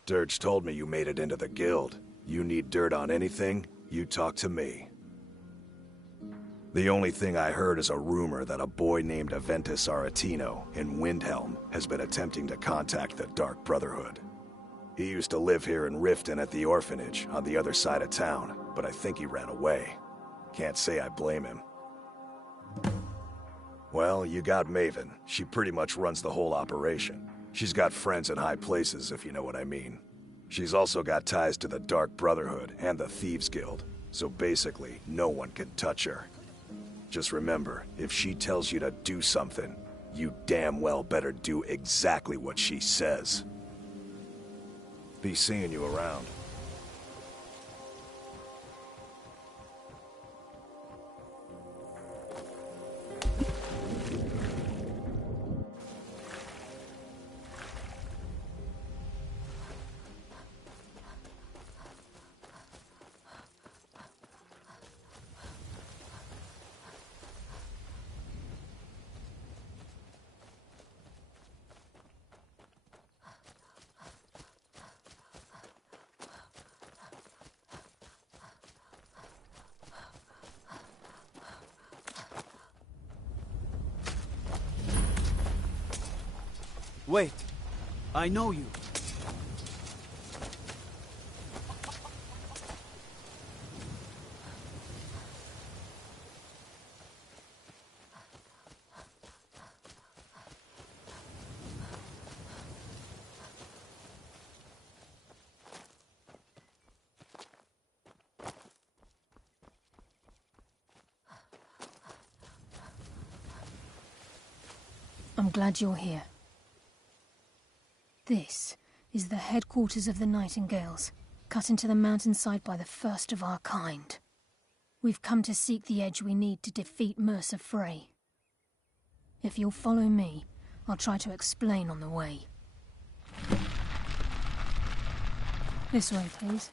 Dirge told me you made it into the guild. You need dirt on anything, you talk to me. The only thing I heard is a rumor that a boy named Aventus Aretino in Windhelm has been attempting to contact the Dark Brotherhood. He used to live here in Riften at the orphanage on the other side of town, but I think he ran away. Can't say I blame him. Well, you got Maven. She pretty much runs the whole operation. She's got friends in high places, if you know what I mean. She's also got ties to the Dark Brotherhood and the Thieves Guild, so basically, no one can touch her. Just remember, if she tells you to do something, you damn well better do exactly what she says. Be seeing you around. Wait. I know you. I'm glad you're here. This is the headquarters of the Nightingales, cut into the mountainside by the first of our kind. We've come to seek the edge we need to defeat Mercer Frey. If you'll follow me, I'll try to explain on the way. This way, please.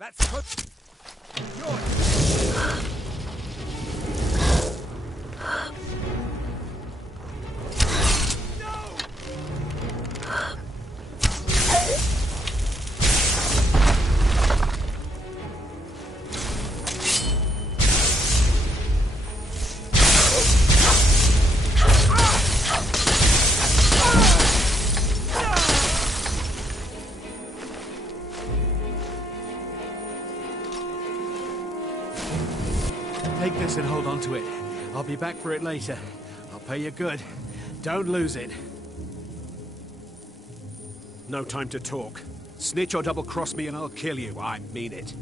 That's good. Take this and hold on to it. I'll be back for it later. I'll pay you good. Don't lose it. No time to talk. Snitch or double-cross me and I'll kill you. I mean it.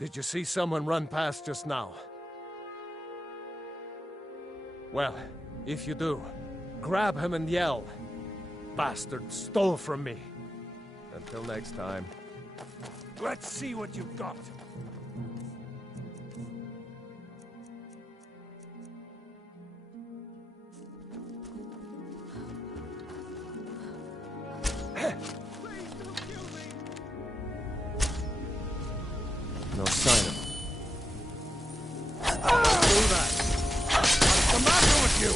Did you see someone run past just now? Well, if you do, grab him and yell. Bastard stole from me. Until next time. Let's see what you've got. No sign of him. Do that. What's the matter with you?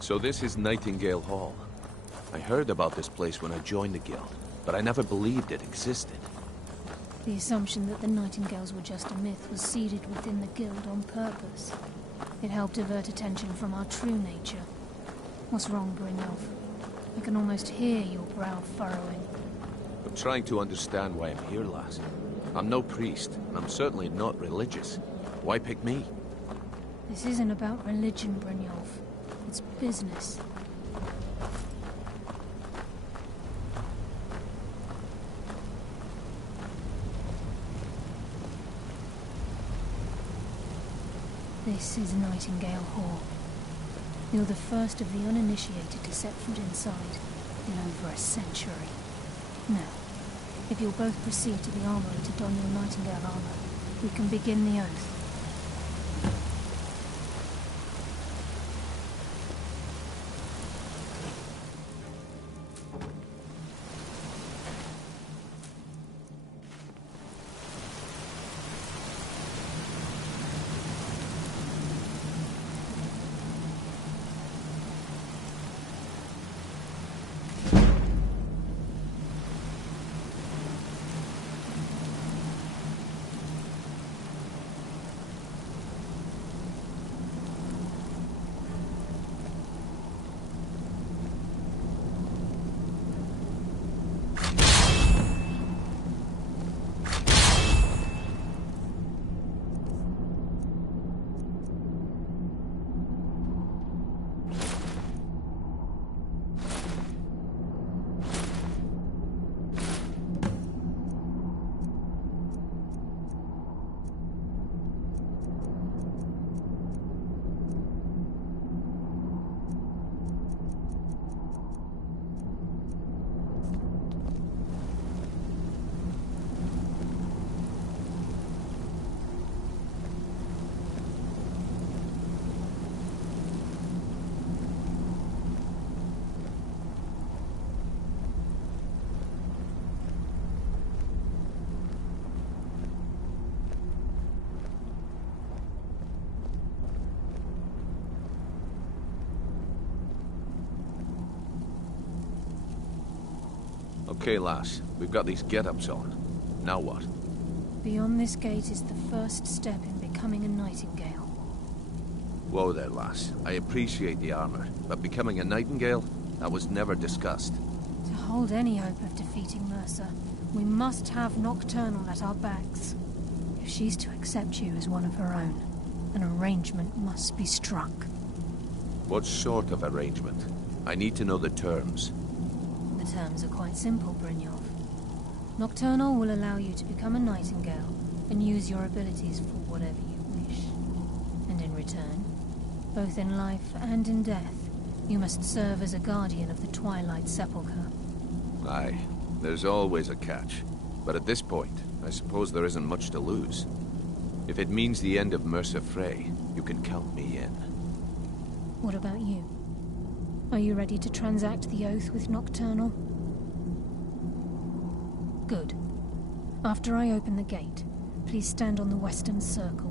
So this is Nightingale Hall. I heard about this place when I joined the guild, but I never believed it existed. The assumption that the Nightingales were just a myth was seeded within the guild on purpose. It helped divert attention from our true nature. What's wrong, Brynjolf? I can almost hear your brow furrowing. I'm trying to understand why I'm here, lass. I'm no priest, and I'm certainly not religious. Why pick me? This isn't about religion, Brynjolf. It's business. This is Nightingale Hall. You're the first of the uninitiated to set foot inside in over a century. Now, if you'll both proceed to the armory to don your Nightingale armor, we can begin the oath. Okay, lass. We've got these get-ups on. Now what? Beyond this gate is the first step in becoming a Nightingale. Whoa there, lass. I appreciate the armor, but becoming a Nightingale? That was never discussed. To hold any hope of defeating Mercer, we must have Nocturnal at our backs. If she's to accept you as one of her own, an arrangement must be struck. What sort of arrangement? I need to know the terms. The terms are quite simple, Brynjolf. Nocturnal will allow you to become a Nightingale and use your abilities for whatever you wish. And in return, both in life and in death, you must serve as a guardian of the Twilight Sepulchre. Aye, there's always a catch. But at this point, I suppose there isn't much to lose. If it means the end of Mercer Frey, you can count me in. What about you? Are you ready to transact the oath with Nocturnal? Good. After I open the gate, please stand on the western circle.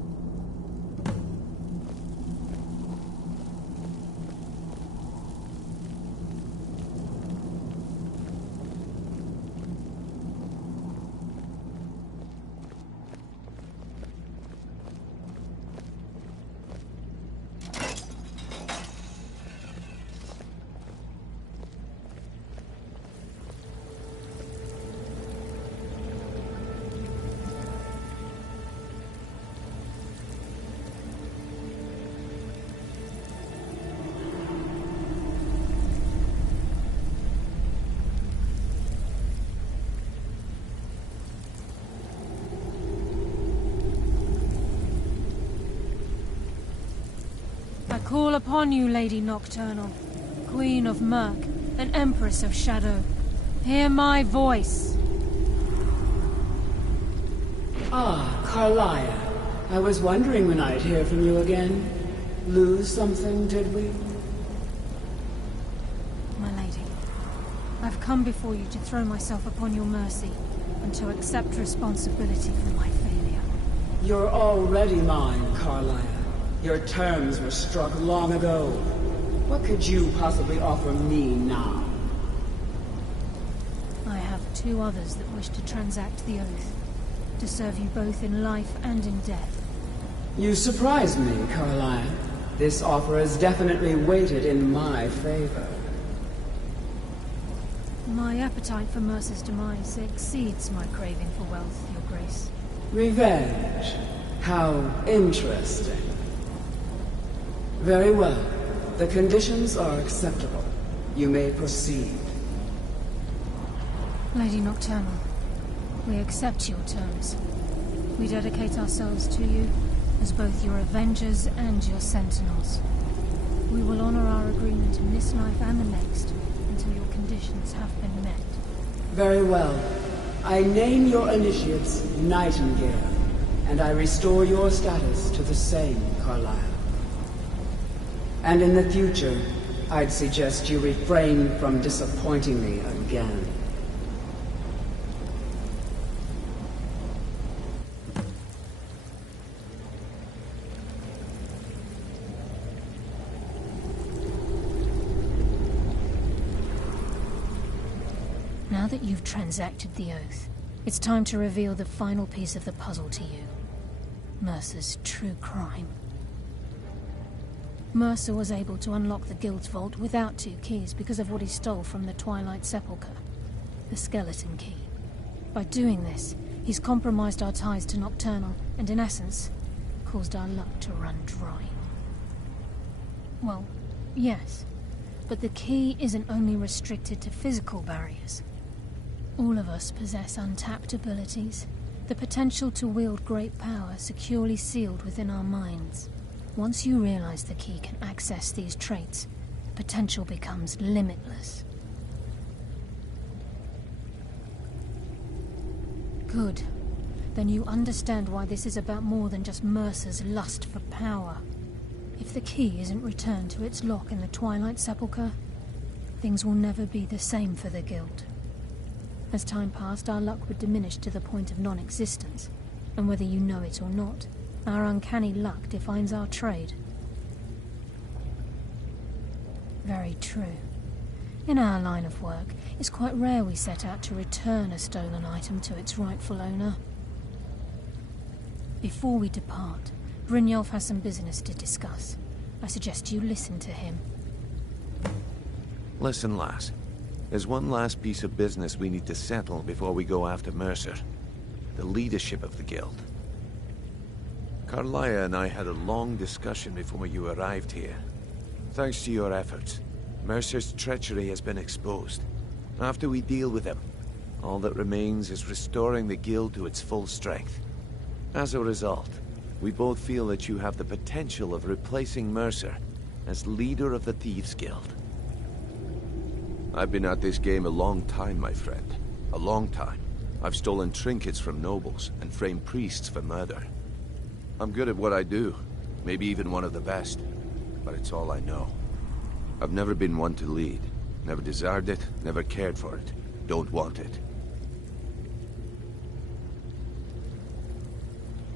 I call upon you, Lady Nocturnal, Queen of Murk, and Empress of Shadow. Hear my voice. Ah, Carlia. I was wondering when I'd hear from you again. Lose something, did we? My lady, I've come before you to throw myself upon your mercy, and to accept responsibility for my failure. You're already mine, Carlia. Your terms were struck long ago. What could you possibly offer me now? I have two others that wish to transact the oath, to serve you both in life and in death. You surprise me, Carlia. This offer is definitely weighted in my favor. My appetite for Mercer's demise exceeds my craving for wealth, Your Grace. Revenge. How interesting. Very well. The conditions are acceptable. You may proceed. Lady Nocturnal, we accept your terms. We dedicate ourselves to you as both your avengers and your sentinels. We will honor our agreement in this life and the next until your conditions have been met. Very well. I name your initiates Nightingale, and I restore your status to the same, Carlyle. And in the future, I'd suggest you refrain from disappointing me again. Now that you've transacted the oath, it's time to reveal the final piece of the puzzle to you. Mercer's true crime. Mercer was able to unlock the Guild's vault without 2 keys because of what he stole from the Twilight Sepulchre, the skeleton key. By doing this, he's compromised our ties to Nocturnal and, in essence, caused our luck to run dry. Well, yes, but the key isn't only restricted to physical barriers. All of us possess untapped abilities, the potential to wield great power securely sealed within our minds. Once you realize the key can access these traits, potential becomes limitless. Good. Then you understand why this is about more than just Mercer's lust for power. If the key isn't returned to its lock in the Twilight Sepulchre, things will never be the same for the Guild. As time passed, our luck would diminish to the point of non-existence, and whether you know it or not, our uncanny luck defines our trade. Very true. In our line of work, it's quite rare we set out to return a stolen item to its rightful owner. Before we depart, Brynjolf has some business to discuss. I suggest you listen to him. Listen, lass. There's one last piece of business we need to settle before we go after Mercer. The leadership of the Guild. Carlaya and I had a long discussion before you arrived here. Thanks to your efforts, Mercer's treachery has been exposed. After we deal with him, all that remains is restoring the Guild to its full strength. As a result, we both feel that you have the potential of replacing Mercer as leader of the Thieves' Guild. I've been at this game a long time, my friend. A long time. I've stolen trinkets from nobles and framed priests for murder. I'm good at what I do, maybe even one of the best, but it's all I know. I've never been one to lead, never desired it, never cared for it, don't want it.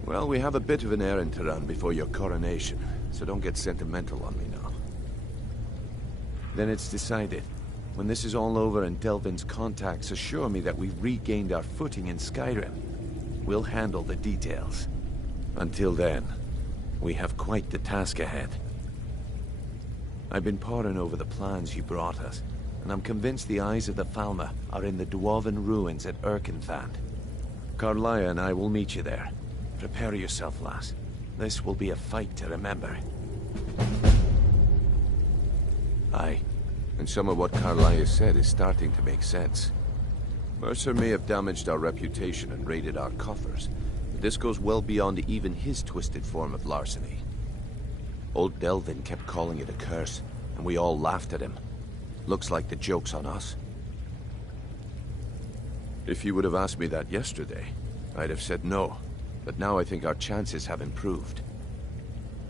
Well, we have a bit of an errand to run before your coronation, so don't get sentimental on me now. Then it's decided. When this is all over and Delvin's contacts assure me that we've regained our footing in Skyrim, we'll handle the details. Until then, we have quite the task ahead. I've been poring over the plans you brought us, and I'm convinced the eyes of the Falmer are in the Dwarven ruins at Erkenthand. Carlaya and I will meet you there. Prepare yourself, lass. This will be a fight to remember. Aye, and some of what Carlaya said is starting to make sense. Mercer may have damaged our reputation and raided our coffers, but this goes well beyond even his twisted form of larceny. Old Delvin kept calling it a curse, and we all laughed at him. Looks like the joke's on us. If you would have asked me that yesterday, I'd have said no, but now I think our chances have improved.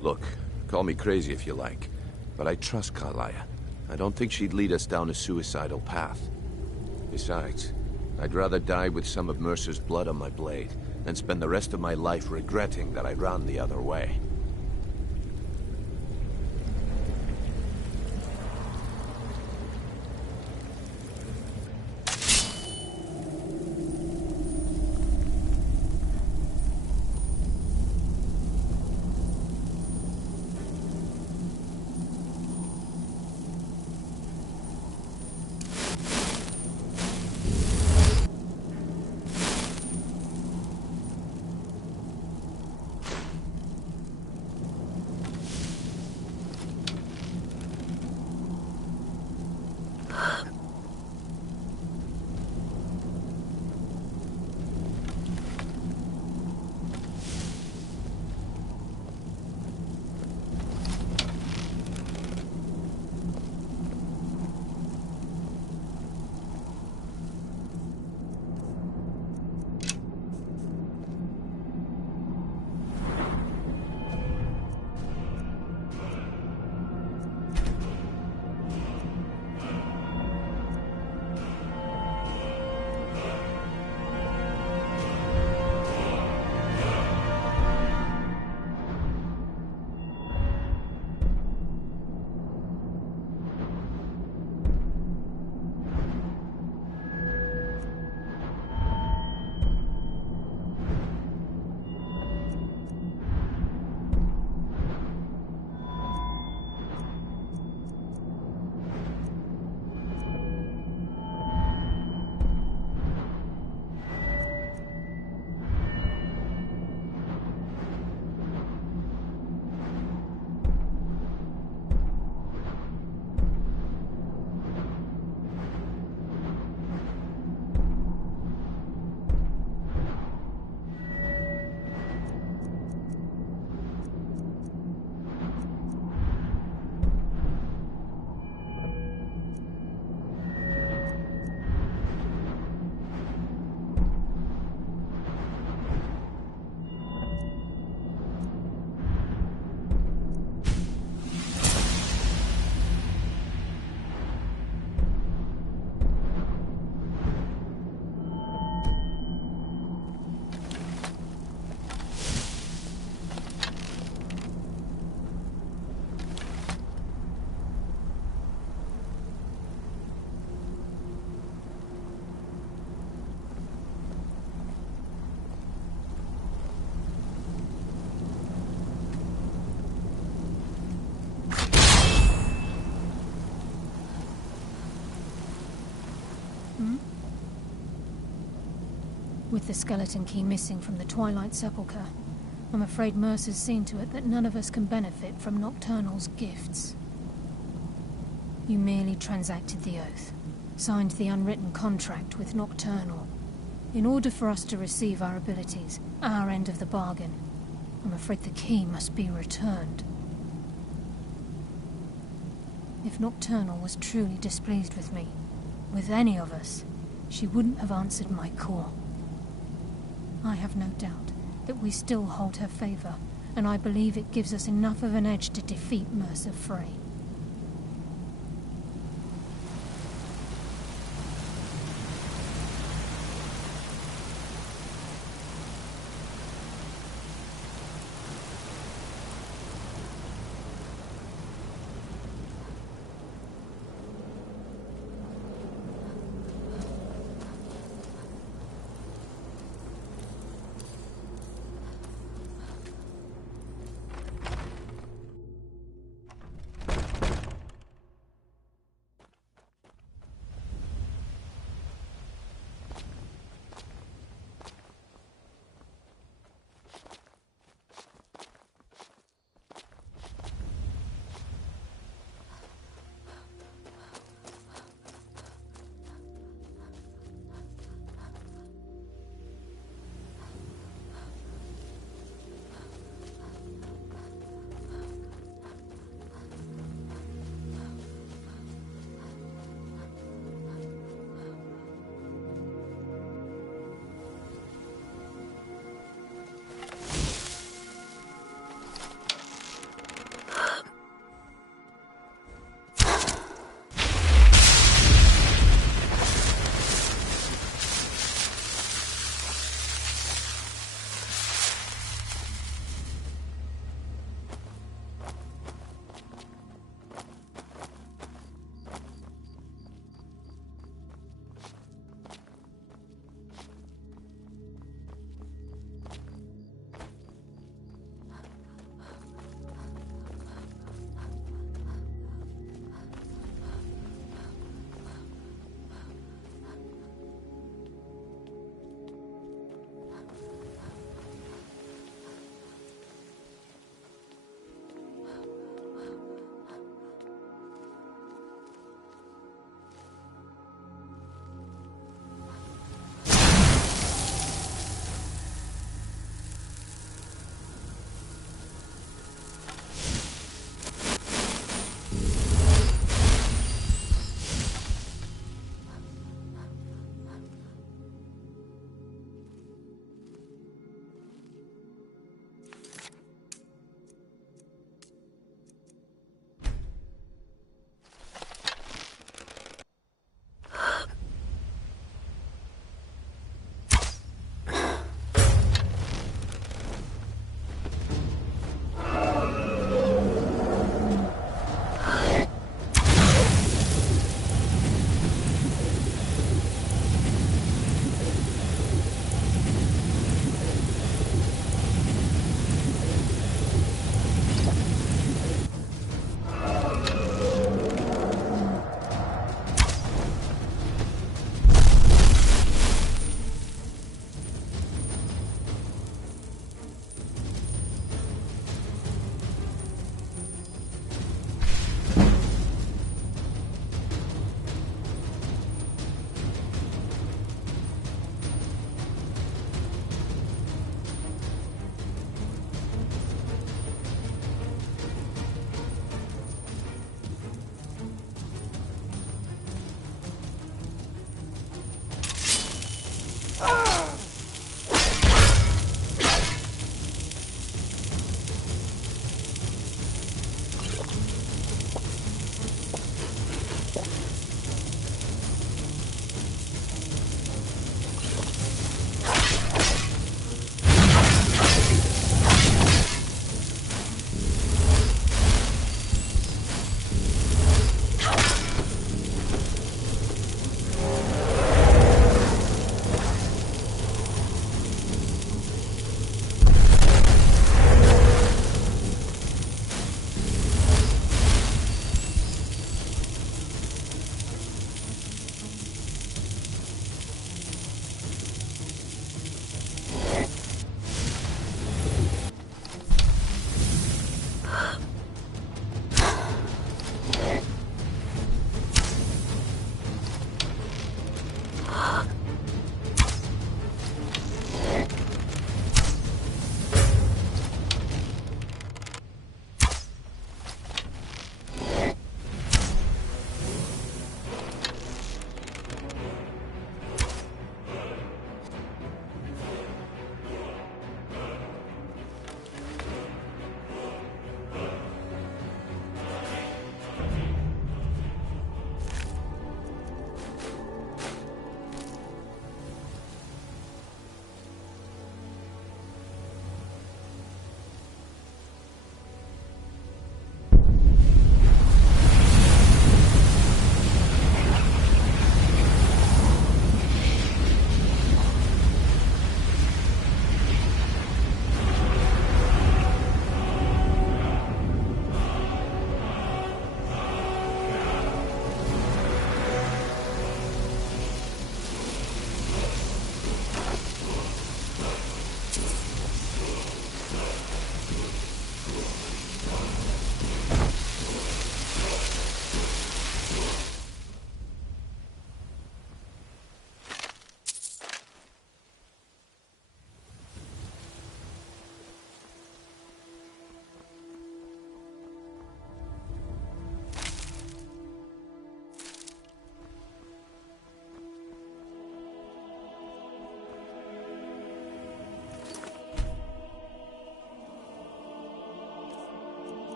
Look, call me crazy if you like, but I trust Carlaya. I don't think she'd lead us down a suicidal path. Besides, I'd rather die with some of Mercer's blood on my blade than spend the rest of my life regretting that I ran the other way. With the skeleton key missing from the Twilight Sepulchre, I'm afraid Mercer's seen to it that none of us can benefit from Nocturnal's gifts. You merely transacted the oath, signed the unwritten contract with Nocturnal. In order for us to receive our abilities, our end of the bargain, I'm afraid the key must be returned. If Nocturnal was truly displeased with me, with any of us, she wouldn't have answered my call. I have no doubt that we still hold her favor, and I believe it gives us enough of an edge to defeat Mercer Frey.